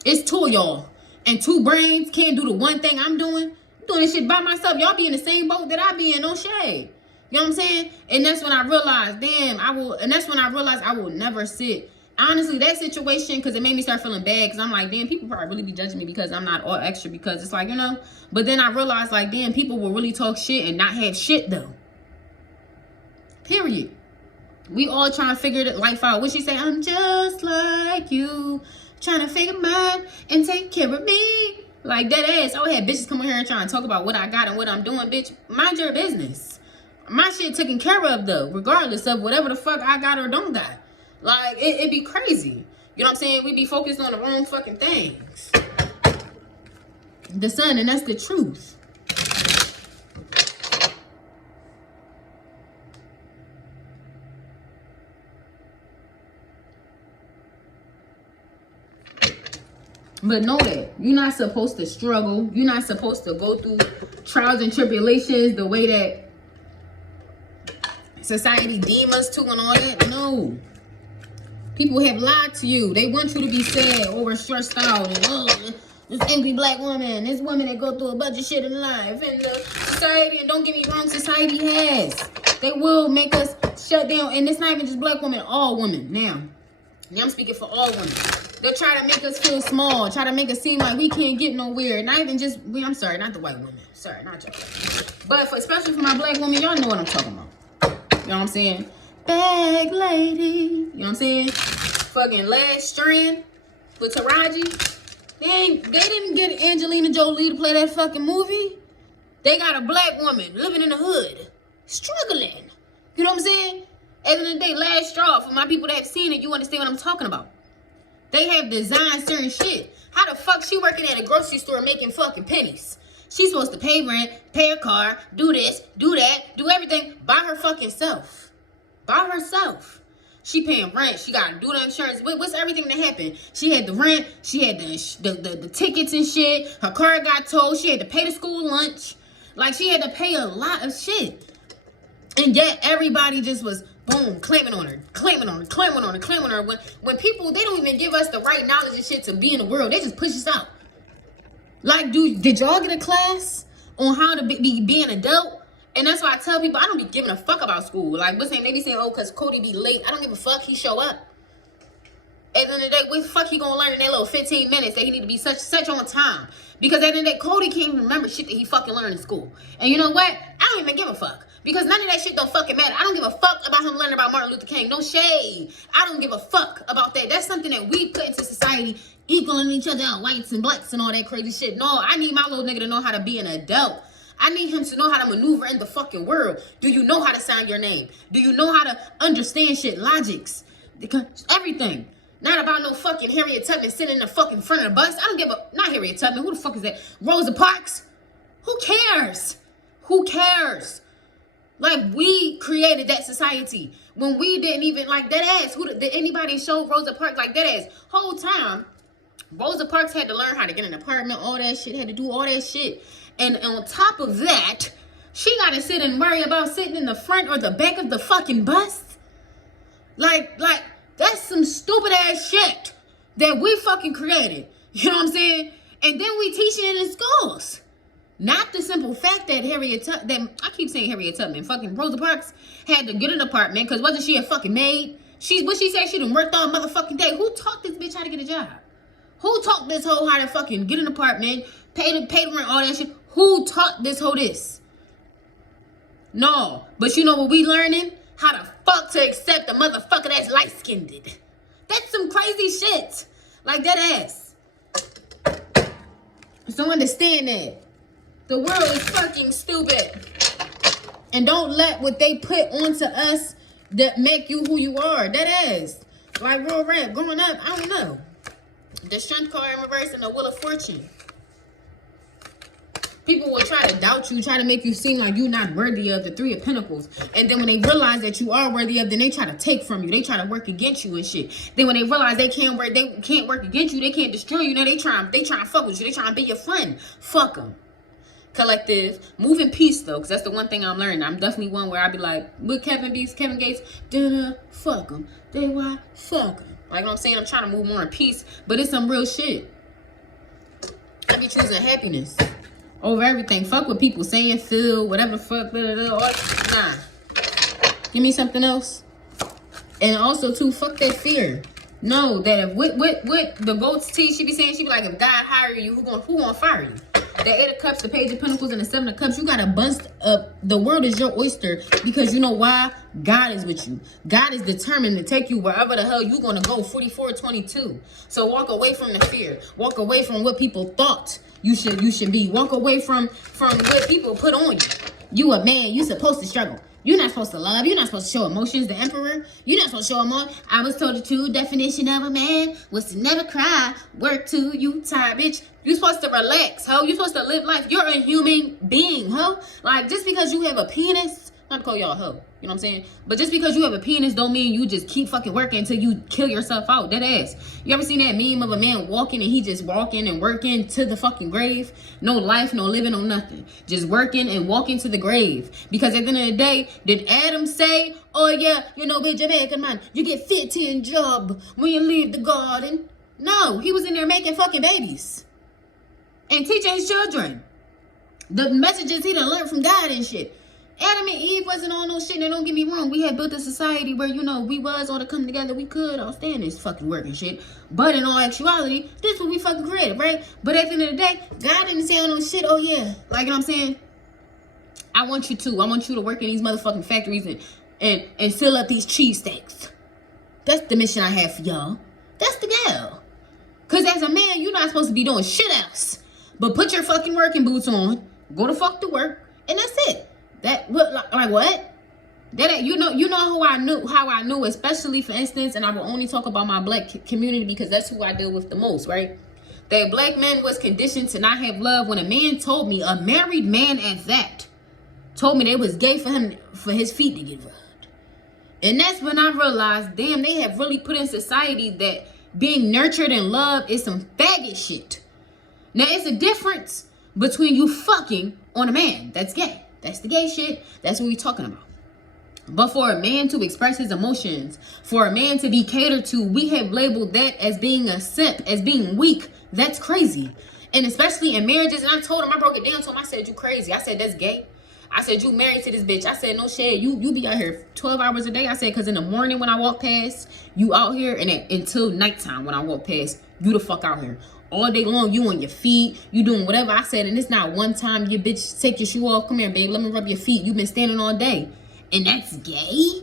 It's two of y'all. And two brains can't do the one thing I'm doing. I'm doing this shit by myself. Y'all be in the same boat that I be in, no shade. You know what I'm saying? And that's when I realized, I will never sit. Honestly, that situation, because it made me start feeling bad, because I'm like, damn, people probably really be judging me because I'm not all extra, because it's like, you know. But then I realized, like, damn, people will really talk shit and not have shit, though. Period. We all trying to figure life out. When she say, I'm just like you, trying to figure mine and take care of me. Like, that ass. I would have bitches come in here and trying to talk about what I got and what I'm doing, bitch. Mind your business. My shit taken care of, though, regardless of whatever the fuck I got or don't got. Like, it'd be crazy. You know what I'm saying? We be focused on the wrong fucking things. The sun, and that's the truth. But know that you're not supposed to struggle. You're not supposed to go through trials and tribulations the way that society deem us to and all that. No. People have lied to you. They want you to be sad or stressed out. And, oh, this angry black woman, this woman that go through a bunch of shit in life. And society, and don't get me wrong, society has. They will make us shut down. And it's not even just black women, all women. Now I'm speaking for all women. They'll try to make us feel small, try to make us seem like we can't get nowhere. Not even just, I'm sorry, not the white women. Sorry, not y'all. But especially for my black women, y'all know what I'm talking about. You know what I'm saying? Bag lady. You know what I'm saying? Fucking Last Strand with Taraji. They didn't get Angelina Jolie to play that fucking movie. They got a black woman living in the hood, struggling. You know what I'm saying? At the end of the day, last straw. For my people that have seen it, you understand what I'm talking about. They have designed certain shit. How the fuck she working at a grocery store making fucking pennies? She's supposed to pay rent, pay a car, do this, do that, do everything by her fucking self. By herself. She paying rent. She got to do the insurance. What's everything that happened? She had the rent. She had the tickets and shit. Her car got towed. She had to pay the school lunch. Like, she had to pay a lot of shit. And yet, everybody just was, boom, claiming on her. Claiming on her. Claiming on her. Claiming on her. When people, they don't even give us the right knowledge and shit to be in the world. They just push us out. Like, did y'all get a class on how to be an adult? And that's why I tell people, I don't be giving a fuck about school. Like, what's saying? They be saying, oh, because Cody be late. I don't give a fuck. He show up. At the end of the day, what the fuck he gonna learn in that little 15 minutes that he need to be such on time? Because at the end of the day, Cody can't even remember shit that he fucking learned in school. And you know what? I don't even give a fuck. Because none of that shit don't fucking matter. I don't give a fuck about him learning about Martin Luther King. No shade. I don't give a fuck about that. That's something that we put into society, equaling each other out, whites and blacks and all that crazy shit. No, I need my little nigga to know how to be an adult. I need him to know how to maneuver in the fucking world. Do you know how to sound your name? Do you know how to understand shit, logics, everything? Not about no fucking Harriet Tubman sitting in the fucking front of the bus. I don't give a, not Harriet Tubman. Who the fuck is that? Rosa Parks? Who cares? Who cares? Like, we created that society when we didn't even, like, that ass. Did anybody show Rosa Parks like that ass? Whole time, Rosa Parks had to learn how to get an apartment, all that shit, had to do all that shit. And on top of that, she got to sit and worry about sitting in the front or the back of the fucking bus. Like, that's some stupid ass shit that we fucking created. You know what I'm saying? And then we teaching it in schools. Not the simple fact that I keep saying Harriet Tubman, fucking Rosa Parks had to get an apartment because wasn't she a fucking maid? What she said, she done worked all motherfucking day. Who taught this bitch how to get a job? Who taught this hoe how to fucking get an apartment, pay the rent, all that shit? Who taught this hoe this? No. But you know what we learning? How the fuck to accept a motherfucker that's light-skinned. That's some crazy shit. Like that ass. So understand that. The world is fucking stupid. And don't let what they put onto us that make you who you are. That ass. Like real rap. Growing up, I don't know. The strength card in reverse and the wheel of fortune. People will try to doubt you, try to make you seem like you're not worthy of the Three of Pentacles. And then when they realize that you are worthy of, then they try to take from you. They try to work against you and shit. Then when they realize they can't work against you, they can't destroy you. Now they try to fuck with you. They try to be your friend. Fuck them. Collective. Move in peace though, because that's the one thing I'm learning. I'm definitely one where I be like, with Kevin Gates, fuck them. They why? Fuck them. Like what I'm saying, I'm trying to move more in peace, but it's some real shit. I be choosing happiness over everything. Fuck what people saying, feel, whatever the fuck, nah. Give me something else. And also too, fuck that fear. Know that if with the goat's teeth, she be saying, she be like, if God hire you, who gonna fire you? The Eight of Cups, the Page of Pentacles, and the Seven of Cups, you gotta bust up. The world is your oyster because you know why? God is with you. God is determined to take you wherever the hell you gonna go. 44-22. So walk away from the fear. Walk away from what people thought you should be. Walk away from what people put on you. You a man. You supposed to struggle. You're not supposed to love. You're not supposed to show emotions. The emperor, you're not supposed to show emotion. I was told the true definition of a man was to never cry. Work till you tired, bitch. You're supposed to relax, ho. You're supposed to live life. You're a human being, ho. Like, just because you have a penis, not to call y'all a hoe, you know what I'm saying? But just because you have a penis don't mean you just keep fucking working until you kill yourself out. That ass. You ever seen that meme of a man walking and he just walking and working to the fucking grave? No life, no living, no nothing. Just working and walking to the grave. Because at the end of the day, did Adam say, oh yeah, you know, with Jamaican man, you get 15 job when you leave the garden? No, he was in there making fucking babies. And teaching his children. The messages he done learned from God and shit. Adam and Eve wasn't on no shit. Now, don't get me wrong. We had built a society where, you know, we was all to come together. We could all stand this fucking work and shit. But in all actuality, this is what we fucking created, right? But at the end of the day, God didn't say on no shit. Oh, yeah. Like, you know what I'm saying? I want you to work in these motherfucking factories and fill up these cheesesteaks. That's the mission I have for y'all. That's the goal. Because as a man, you're not supposed to be doing shit else. But put your fucking working boots on. Go to fuck to work. And that's it. That like what? That you know how I knew, especially for instance, and I will only talk about my black community because that's who I deal with the most, right? That black man was conditioned to not have love when a man told me, a married man at that, told me they was gay for him for his feet to get rubbed. And that's when I realized, damn, they have really put in society that being nurtured and loved is some faggot shit. Now it's a difference between you fucking on a man that's gay. That's the gay shit. That's what we're talking about. But for a man to express his emotions, for a man to be catered to, we have labeled that as being a simp, as being weak. That's crazy. And especially in marriages. And I told him, I broke it down to him. I said, you crazy. I said, that's gay. I said, you married to this bitch. I said, no shit. You be out here 12 hours a day. I said, because in the morning when I walk past, you out here. And until nighttime when I walk past, you the fuck out here. All day long, you on your feet, you doing whatever. I said, and it's not one time your bitch take your shoe off. Come here, babe, let me rub your feet. You've been standing all day. And that's gay?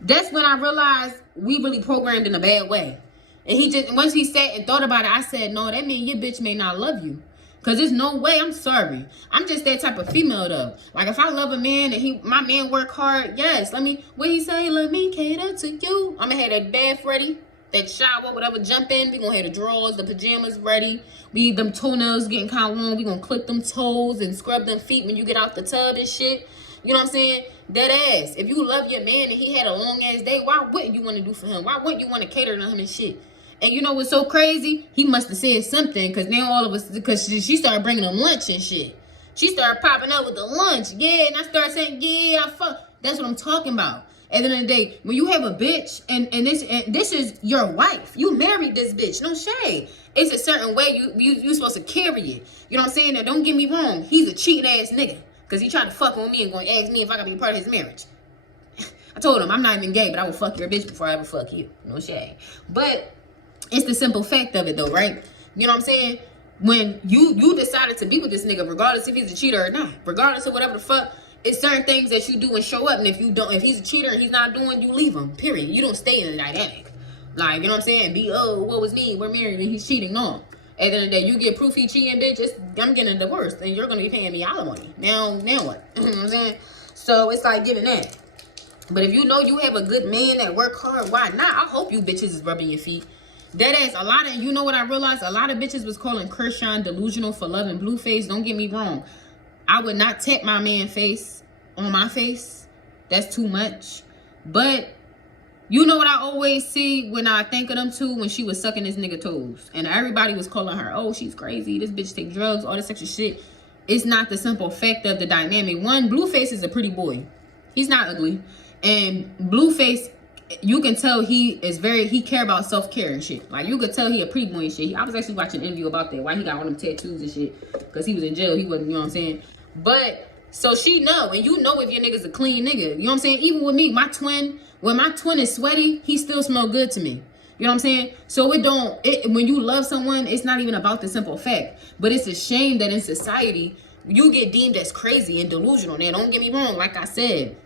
That's when I realized we really programmed in a bad way. And he just, once he sat and thought about it, I said, no, that means your bitch may not love you. Because there's no way, I'm sorry. I'm just that type of female, though. Like, if I love a man and my man work hard, yes, what he say? Let me cater to you. I'm going to have that bath ready. That shower, whatever, jump in. We gonna have the drawers, the pajamas ready. We them toenails getting kind of long. We gonna clip them toes and scrub them feet when you get out the tub and shit. You know what I'm saying? That ass. If you love your man and he had a long ass day, why wouldn't you want to do for him? Why wouldn't you want to cater to him and shit? And you know what's so crazy? He must have said something because now all of us, because she started bringing him lunch and shit. She started popping up with the lunch. Yeah, and I started saying, yeah, I fuck. That's what I'm talking about. At the end of the day, when you have a bitch and this is your wife, you married this bitch, no shade. It's a certain way you supposed to carry it. You know what I'm saying? Now, don't get me wrong. He's a cheating ass nigga because he tried to fuck on me and going to ask me if I could be part of his marriage. I told him I'm not even gay, but I will fuck your bitch before I ever fuck you. No shade. But it's the simple fact of it though, right? You know what I'm saying? When you decided to be with this nigga, regardless if he's a cheater or not, regardless of whatever the fuck, it's certain things that you do and show up. And if he's a cheater and he's not doing, you leave him, period. You don't stay in the dynamic. Like, you know what I'm saying? What was me? We're married and he's cheating. No. At the end of the day, you get proof he cheating, bitch. I'm getting a divorce and you're going to be paying me alimony. Now what? You know what I'm saying? So it's like giving that. But if you know you have a good man that work hard, why not? I hope you bitches is rubbing your feet. That ass, a lot of, you know what I realized? A lot of bitches was calling Kershawn delusional for loving Blueface. Don't get me wrong. I would not tap my man face on my face. That's too much. But you know what I always see when I think of them too? When she was sucking this nigga toes. And everybody was calling her, oh, she's crazy. This bitch take drugs, all this extra shit. It's not the simple fact of the dynamic. One, Blueface is a pretty boy. He's not ugly. And Blueface, you can tell he care about self-care and shit. Like, you could tell he a pretty boy and shit. I was actually watching an interview about that. Why he got all them tattoos and shit. Because he was in jail. He wasn't, you know what I'm saying? But, so she know. And you know if your nigga's a clean nigga. You know what I'm saying? Even with me, when my twin is sweaty, he still smell good to me. You know what I'm saying? So when you love someone, it's not even about the simple fact. But it's a shame that in society, you get deemed as crazy and delusional. Now, don't get me wrong. Like I said,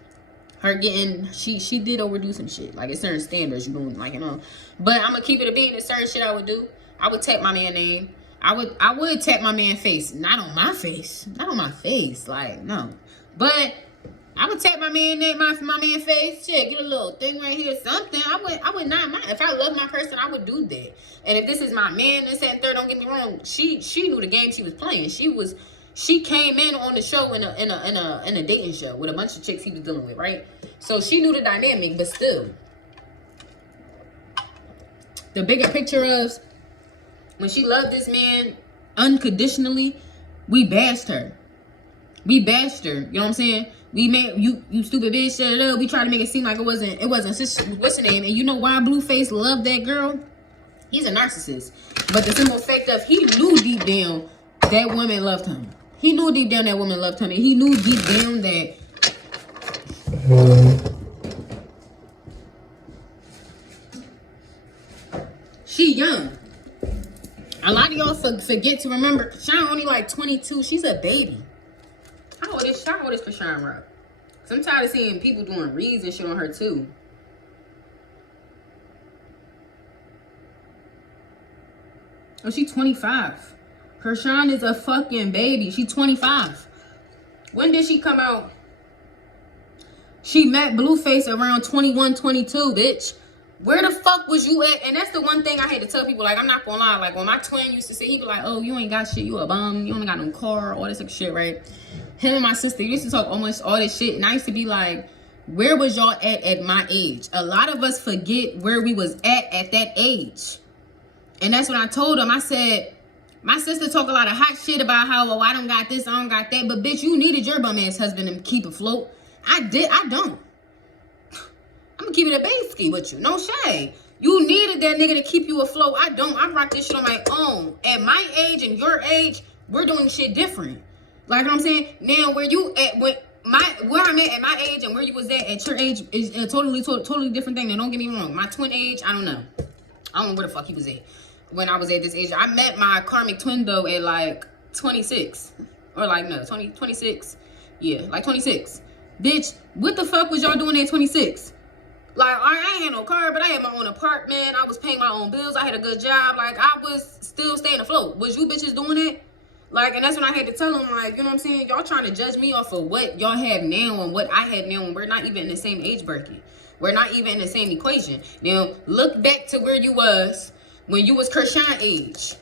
she did overdo some shit. Like, it's certain standards, you know, like, you know. But I'm gonna keep it a beat. There's certain shit I would do. I would tap my man name. I would tap my man face. Not on my face. Not on my face. Like, no. But I would tap my man name, my man face. Shit, get a little thing right here, something. I would not mind. If I love my person, I would do that. And if this is my man, this and third, don't get me wrong. She knew the game she was playing. She came in on the show in a dating show with a bunch of chicks he was dealing with, right? So she knew the dynamic, but still. The bigger picture is when she loved this man unconditionally, we bashed her. We bashed her. You know what I'm saying? We made you stupid bitch. We tried to make it seem like it wasn't what's her name? And you know why Blueface loved that girl? He's a narcissist. But the simple fact of he knew deep down that woman loved him. He knew deep down that woman loved him, and he knew deep down that she young. A lot of y'all forget to remember, Krishan only like 22. She's a baby. How old is Krishan Rock? I'm tired of seeing people doing reads and shit on her too. Oh, she's 25. Krishan is a fucking baby. She's 25. When did she come out? She met Blueface around 21, 22, bitch. Where the fuck was you at? And that's the one thing I had to tell people. Like, I'm not gonna lie. Like, when my twin used to say, he'd be like, oh, you ain't got shit. You a bum. You only got no car. All this type of shit, right? Him and my sister used to talk almost all this shit. And I used to be like, where was y'all at my age? A lot of us forget where we was at that age. And that's what I told him. I said, my sister talk a lot of hot shit about how, oh, I don't got this, I don't got that. But, bitch, you needed your bum-ass husband to keep afloat. I don't. I'm gonna keep it a basic with you. No shade. You needed that nigga to keep you afloat. I don't. I rock this shit on my own. At my age and your age, we're doing shit different. Like what I'm saying? Now, where you at, where I'm at my age and where you was at your age is a totally different thing. Now, don't get me wrong. My twin age, I don't know. I don't know where the fuck he was at when I was at this age. I met my karmic twin, though, at like 26. Or like, no, 26. Yeah, like 26. Bitch, what the fuck was y'all doing at 26? Like, I ain't had no car, but I had my own apartment. I was paying my own bills. I had a good job. Like, I was still staying afloat. Was you bitches doing it? Like, and that's when I had to tell them, like, you know what I'm saying? Y'all trying to judge me off of what y'all have now and what I have now, and we're not even in the same age bracket. We're not even in the same equation. Now, look back to where you was when you was Krishan age.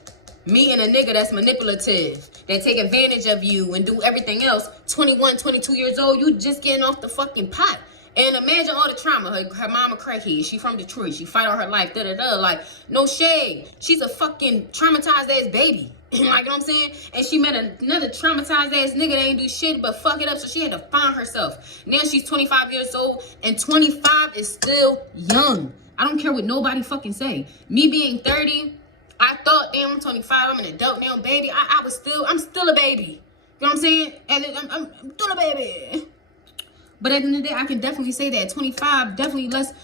Me and a nigga that's manipulative, that take advantage of you and do everything else. 21, 22 years old, you just getting off the fucking pot. And imagine all the trauma. Her mama crackhead. She from Detroit. She fight all her life. Da-da-da. Like, no shade. She's a fucking traumatized ass baby. Like, you know what I'm saying? And she met another traumatized ass nigga that ain't do shit but fuck it up. So she had to find herself. Now she's 25 years old. And 25 is still young. I don't care what nobody fucking say. Me being 30, I thought, damn, I'm 25. I'm an adult now, baby. I'm still a baby. You know what I'm saying? And I'm still a baby. But at the end of the day, I can definitely say that 25, definitely less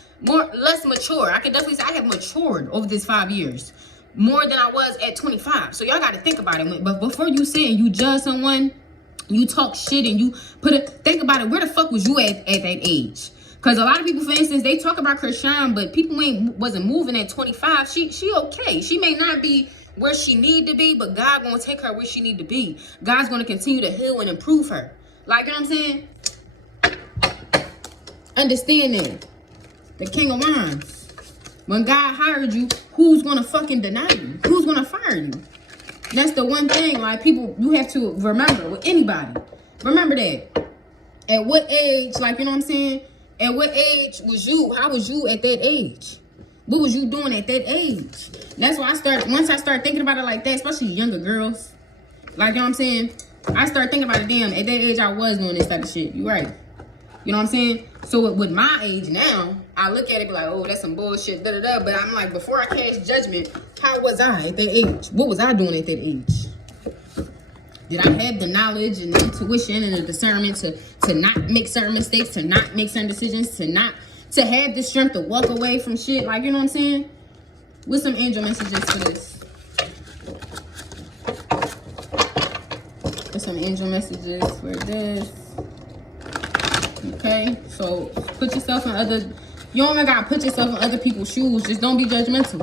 mature. I can definitely say I have matured over this 5 years. More than I was at 25. So y'all got to think about it. But before you say and you judge someone, you talk shit and you think about it. Where the fuck was you at that age? Because a lot of people, for instance, they talk about Krishan, but people wasn't moving at 25. She okay. She may not be where she need to be, but God gonna take her where she need to be. God's gonna continue to heal and improve her. Like, you know what I'm saying? Understand that. The King of Wands. When God hired you, who's gonna fucking deny you? Who's gonna fire you? That's the one thing, like, people, you have to remember with anybody. Remember that. At what age, like, you know what I'm saying? At what age was you? How was you at that age? What was you doing at that age? That's why once I start thinking about it like that, especially younger girls, like, you know what I'm saying? I start thinking about it, damn, at that age I was doing this type of shit. You right. You know what I'm saying? So with my age now, I look at it like, oh, that's some bullshit, da-da-da. But I'm like, before I cast judgment, how was I at that age? What was I doing at that age? Did I have the knowledge and the intuition and the discernment to not make certain mistakes, to not make certain decisions, to have the strength to walk away from shit? Like, you know what I'm saying? With some angel messages for this. With some angel messages for this. Okay, so put yourself in you only gotta put yourself in other people's shoes. Just don't be judgmental.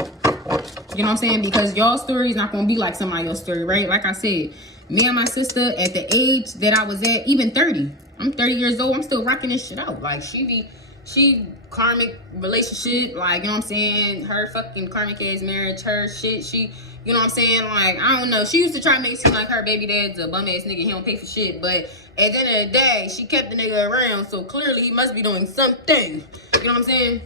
You know what I'm saying? Because y'all story is not gonna be like somebody else's story, right? Like I said, me and my sister at the age that I was at, even 30, I'm 30 years old. I'm still rocking this shit out. Like, she karmic relationship. Like, you know what I'm saying? Her fucking karmic ass marriage. Her shit. She, you know what I'm saying? Like, I don't know. She used to try to make it seem like her baby dad's a bum ass nigga. He don't pay for shit. But at the end of the day, she kept the nigga around. So clearly, he must be doing something. You know what I'm saying?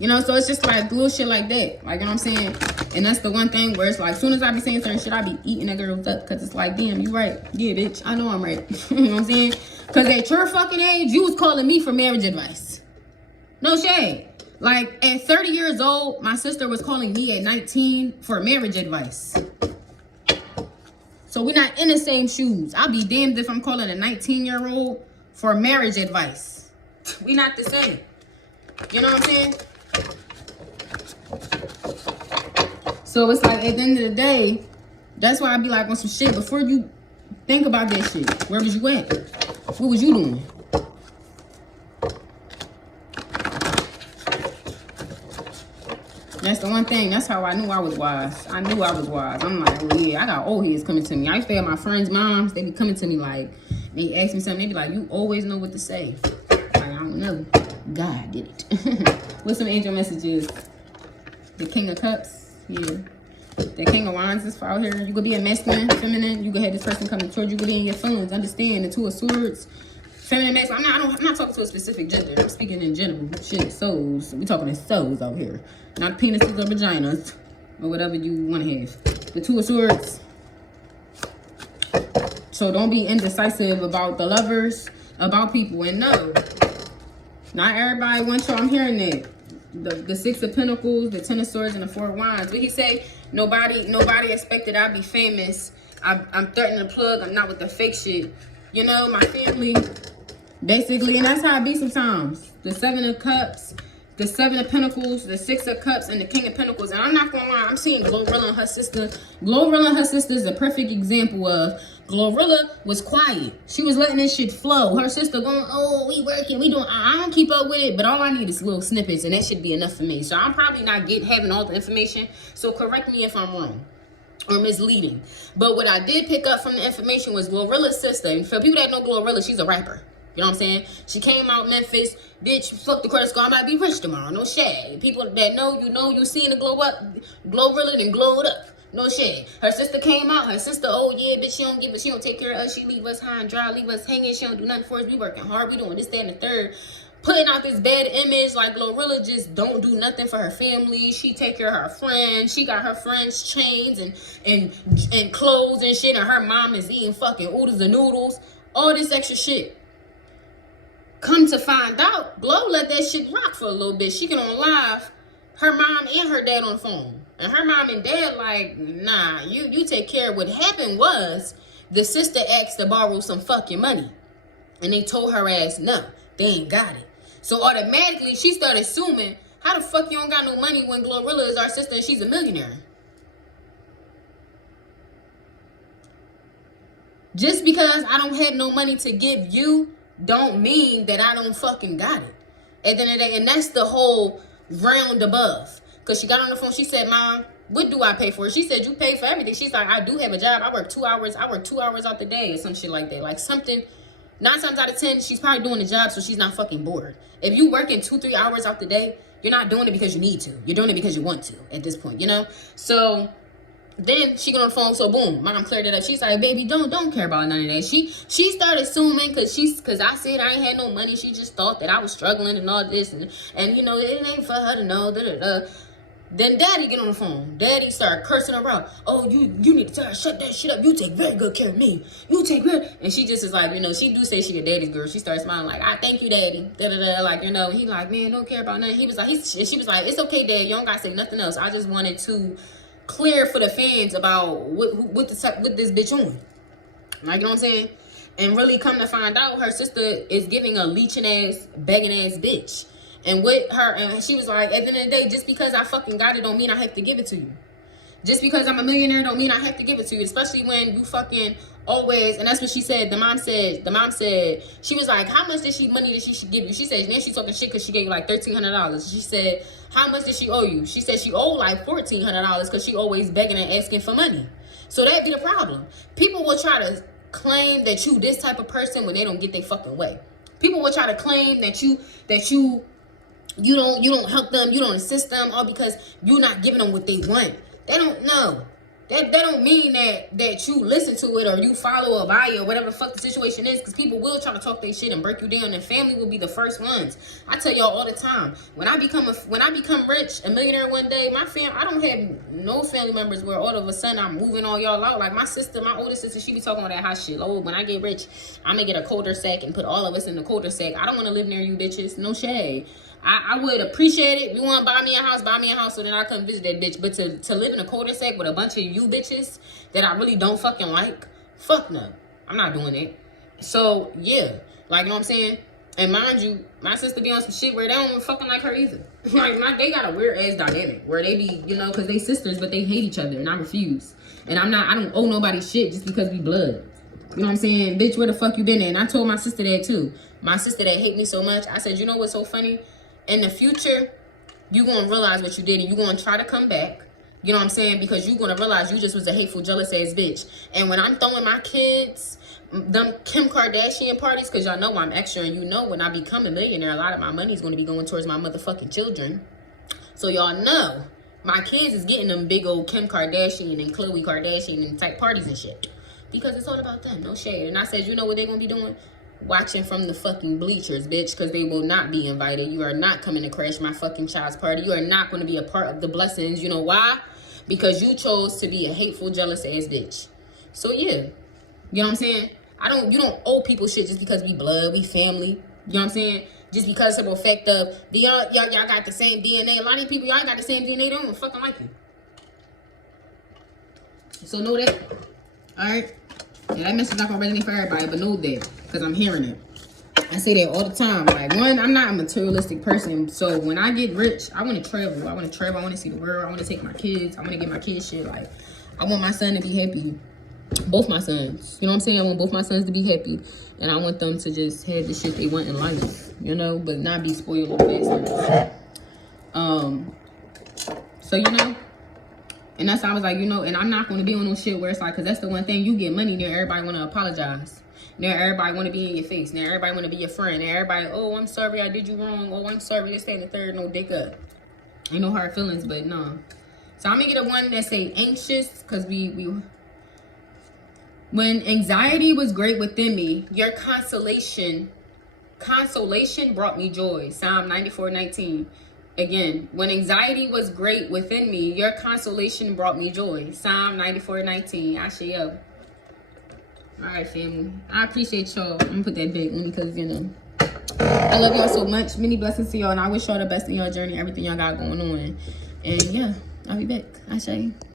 You know, so it's just like little shit like that. Like, you know what I'm saying? And that's the one thing where it's like, as soon as I be saying certain shit, I be eating that girls up. Because it's like, damn, you right. Yeah, bitch. I know I'm right. You know what I'm saying? Because at your fucking age, you was calling me for marriage advice. No shade. Like, at 30 years old, my sister was calling me at 19 for marriage advice. So we're not in the same shoes. I'll be damned if I'm calling a 19-year-old for marriage advice. We not the same. You know what I'm saying? So it's like, at the end of the day, that's why I be like on some shit. Before you think about that shit, where was you at? What was you doing? That's the one thing. That's how I knew I was wise. I knew I was wise. I'm like, well, yeah, I got old heads coming to me. I used to have my friends' moms. They be coming to me like, they ask me something. They be like, you always know what to say. Like, I don't know. God did it. What's some angel messages? The King of Cups. Yeah. The King of Wands is out here. You could be a masculine, feminine. You could have this person coming towards you. You could be in your feelings. Understand the Two of Swords. Feminine, masculine. I'm not talking to a specific gender. I'm speaking in general. Shit, souls. We talking in souls out here. Not penises or vaginas. Or whatever you want to have. The Two of Swords. So don't be indecisive about the lovers, about people. And no, not everybody wants you. I'm hearing that. The Six of Pentacles, the Ten of Swords, and the Four of Wands. What he say? Nobody expected I'd be famous. I'm threatening to plug. I'm not with the fake shit. You know, my family, basically. And that's how I be sometimes. The Seven of Cups, the Seven of Pentacles, the Six of Cups, and the King of Pentacles. And I'm not gonna lie, I'm seeing Glorilla and her sister. Glorilla and her sister is a perfect example of Glorilla was quiet. She was letting this shit flow. Her sister going, oh, we working, we doing. I don't keep up with it, but all I need is little snippets, and that should be enough for me. So I'm probably not having all the information. So correct me if I'm wrong or misleading. But what I did pick up from the information was Glorilla's sister. And for people that know Glorilla, she's a rapper. You know what I'm saying? She came out Memphis, bitch, fuck the credit score, I might be rich tomorrow. No shade. People that know, you seen the glow up, Glorilla and glowed up. No shade. Her sister came out. Her sister, oh yeah, bitch, she don't take care of us. She leave us high and dry, leave us hanging. She don't do nothing for us. We working hard. We doing this, that, and the third. Putting out this bad image like Glorilla just don't do nothing for her family. She take care of her friends. She got her friends chains and clothes and shit. And her mom is eating fucking oodles and noodles. All this extra shit. Come to find out, Glow let that shit rock for a little bit. She get on live, her mom and her dad on the phone. And her mom and dad like, nah, you take care of. What happened was the sister asked to borrow some fucking money. And they told her ass, no, they ain't got it. So automatically she started assuming, how the fuck you don't got no money when Glorilla is our sister and she's a millionaire? Just because I don't have no money to give you don't mean that I don't fucking got it. At the end of the day, and that's the whole round above. Because she got on the phone, she said, Mom, what do I pay for? She said, you pay for everything. She's like, I do have a job. I work 2 hours out the day or some shit like that. Like something, 9 times out of 10, she's probably doing the job so she's not fucking bored. If you working 2-3 hours out the day, you're not doing it because you need to. You're doing it because you want to at this point, you know? So then she got on the phone, so boom, Mom cleared it up. She's like, baby, don't care about none of that. She started assuming because I said I ain't had no money. She just thought that I was struggling and all this and you know, it ain't for her to know. Then Daddy get on the phone. Daddy started cursing her out. Oh, you need to shut that shit up. You take very good care of me. You take good. And she just is like, you know, she do say she a daddy's girl. She starts smiling like, I thank you, Daddy. Like, you know, he like, man, don't care about nothing. He was like, she was like, it's okay, Dad. You don't gotta say nothing else. I just wanted to clear for the fans about what this bitch on. Like, you know what I'm saying? And really come to find out, her sister is giving a leeching ass, begging ass bitch. And with her, and she was like, at the end of the day, just because I fucking got it don't mean I have to give it to you. Just because I'm a millionaire don't mean I have to give it to you. Especially when you fucking always, and that's what she said. The mom said, she was like, how much money did she should give you? She said, then she talking shit because she gave you like $1,300. She said, how much did she owe you? She said she owed like $1,400 because she always begging and asking for money. So that'd be the problem. People will try to claim that you this type of person when they don't get their fucking way. People will try to claim that you don't help them, you don't assist them, all because you're not giving them what they want. They don't know. That don't mean that you listen to it or you follow a bio or whatever the fuck the situation is, because people will try to talk their shit and break you down, and family will be the first ones. I tell y'all all the time, when I become rich, a millionaire one day, I don't have no family members where all of a sudden I'm moving all y'all out. Like my oldest sister, she be talking all that hot shit. Oh, when I get rich, I'm gonna get a cul-de-sac and put all of us in the cul-de-sac. I don't want to live near you bitches. No shade. I would appreciate it. If you want to buy me a house so then I come visit that bitch. But to live in a cul-de-sac with a bunch of you bitches that I really don't fucking like, fuck no. I'm not doing it. So, yeah. Like, you know what I'm saying? And mind you, my sister be on some shit where they don't even fucking like her either. Like, they got a weird-ass dynamic where they be, you know, because they sisters, but they hate each other, and I refuse. And I don't owe nobody shit just because we blood. You know what I'm saying? Bitch, where the fuck you been at? And I told my sister that, too. My sister that hate me so much, I said, you know what's so funny? In the future, you're going to realize what you did, and you're going to try to come back. You know what I'm saying? Because you're going to realize you just was a hateful, jealous-ass bitch. And when I'm throwing my kids, them Kim Kardashian parties, because y'all know I'm extra, and you know when I become a millionaire, a lot of my money is going to be going towards my motherfucking children. So y'all know my kids is getting them big old Kim Kardashian and Khloe Kardashian and type parties and shit. Because it's all about them, no shade. And I said, you know what they're going to be doing? Watching from the fucking bleachers, bitch, because they will not be invited. You are not coming to crash my fucking child's party. You are not going to be a part of the blessings. You know why? Because you chose to be a hateful, jealous ass bitch. So yeah, you know what I'm saying? You don't owe people shit just because we blood, we family. You know what I'm saying? Just because of the effect of y'all got the same DNA. A lot of people y'all got the same DNA. They don't fucking like you. So know that. All right. And that message not gonna resonate for everybody, but know that, because I'm hearing it. I say that all the time. Like, one, I'm not a materialistic person, so when I get rich, I want to travel. I want to see the world. I want to take my kids. I want to get my kids shit. Like, I want my son to be happy. Both my sons. You know what I'm saying? I want both my sons to be happy, and I want them to just have the shit they want in life, you know, but not be spoiled with bastards. So, you know. And that's why I was like, you know, and I'm not going to be on no shit where it's like, because that's the one thing, you get money, then everybody want to apologize. Now everybody want to be in your face. Now everybody want to be your friend. Now everybody, oh, I'm sorry, I did you wrong. Oh, I'm sorry, this, that, and the third, no dick up. Ain't no hard feelings, but no. So I'm going to get a one that say anxious, because when anxiety was great within me, your consolation brought me joy. Psalm 94:19. Again, when anxiety was great within me, your consolation brought me joy. Psalm 94:19. Ashayo. All right, family. I appreciate y'all. I'm going to put that big one because, you know, I love y'all so much. Many blessings to y'all, and I wish y'all the best in your journey, everything y'all got going on. And, yeah, I'll be back. Ashayo.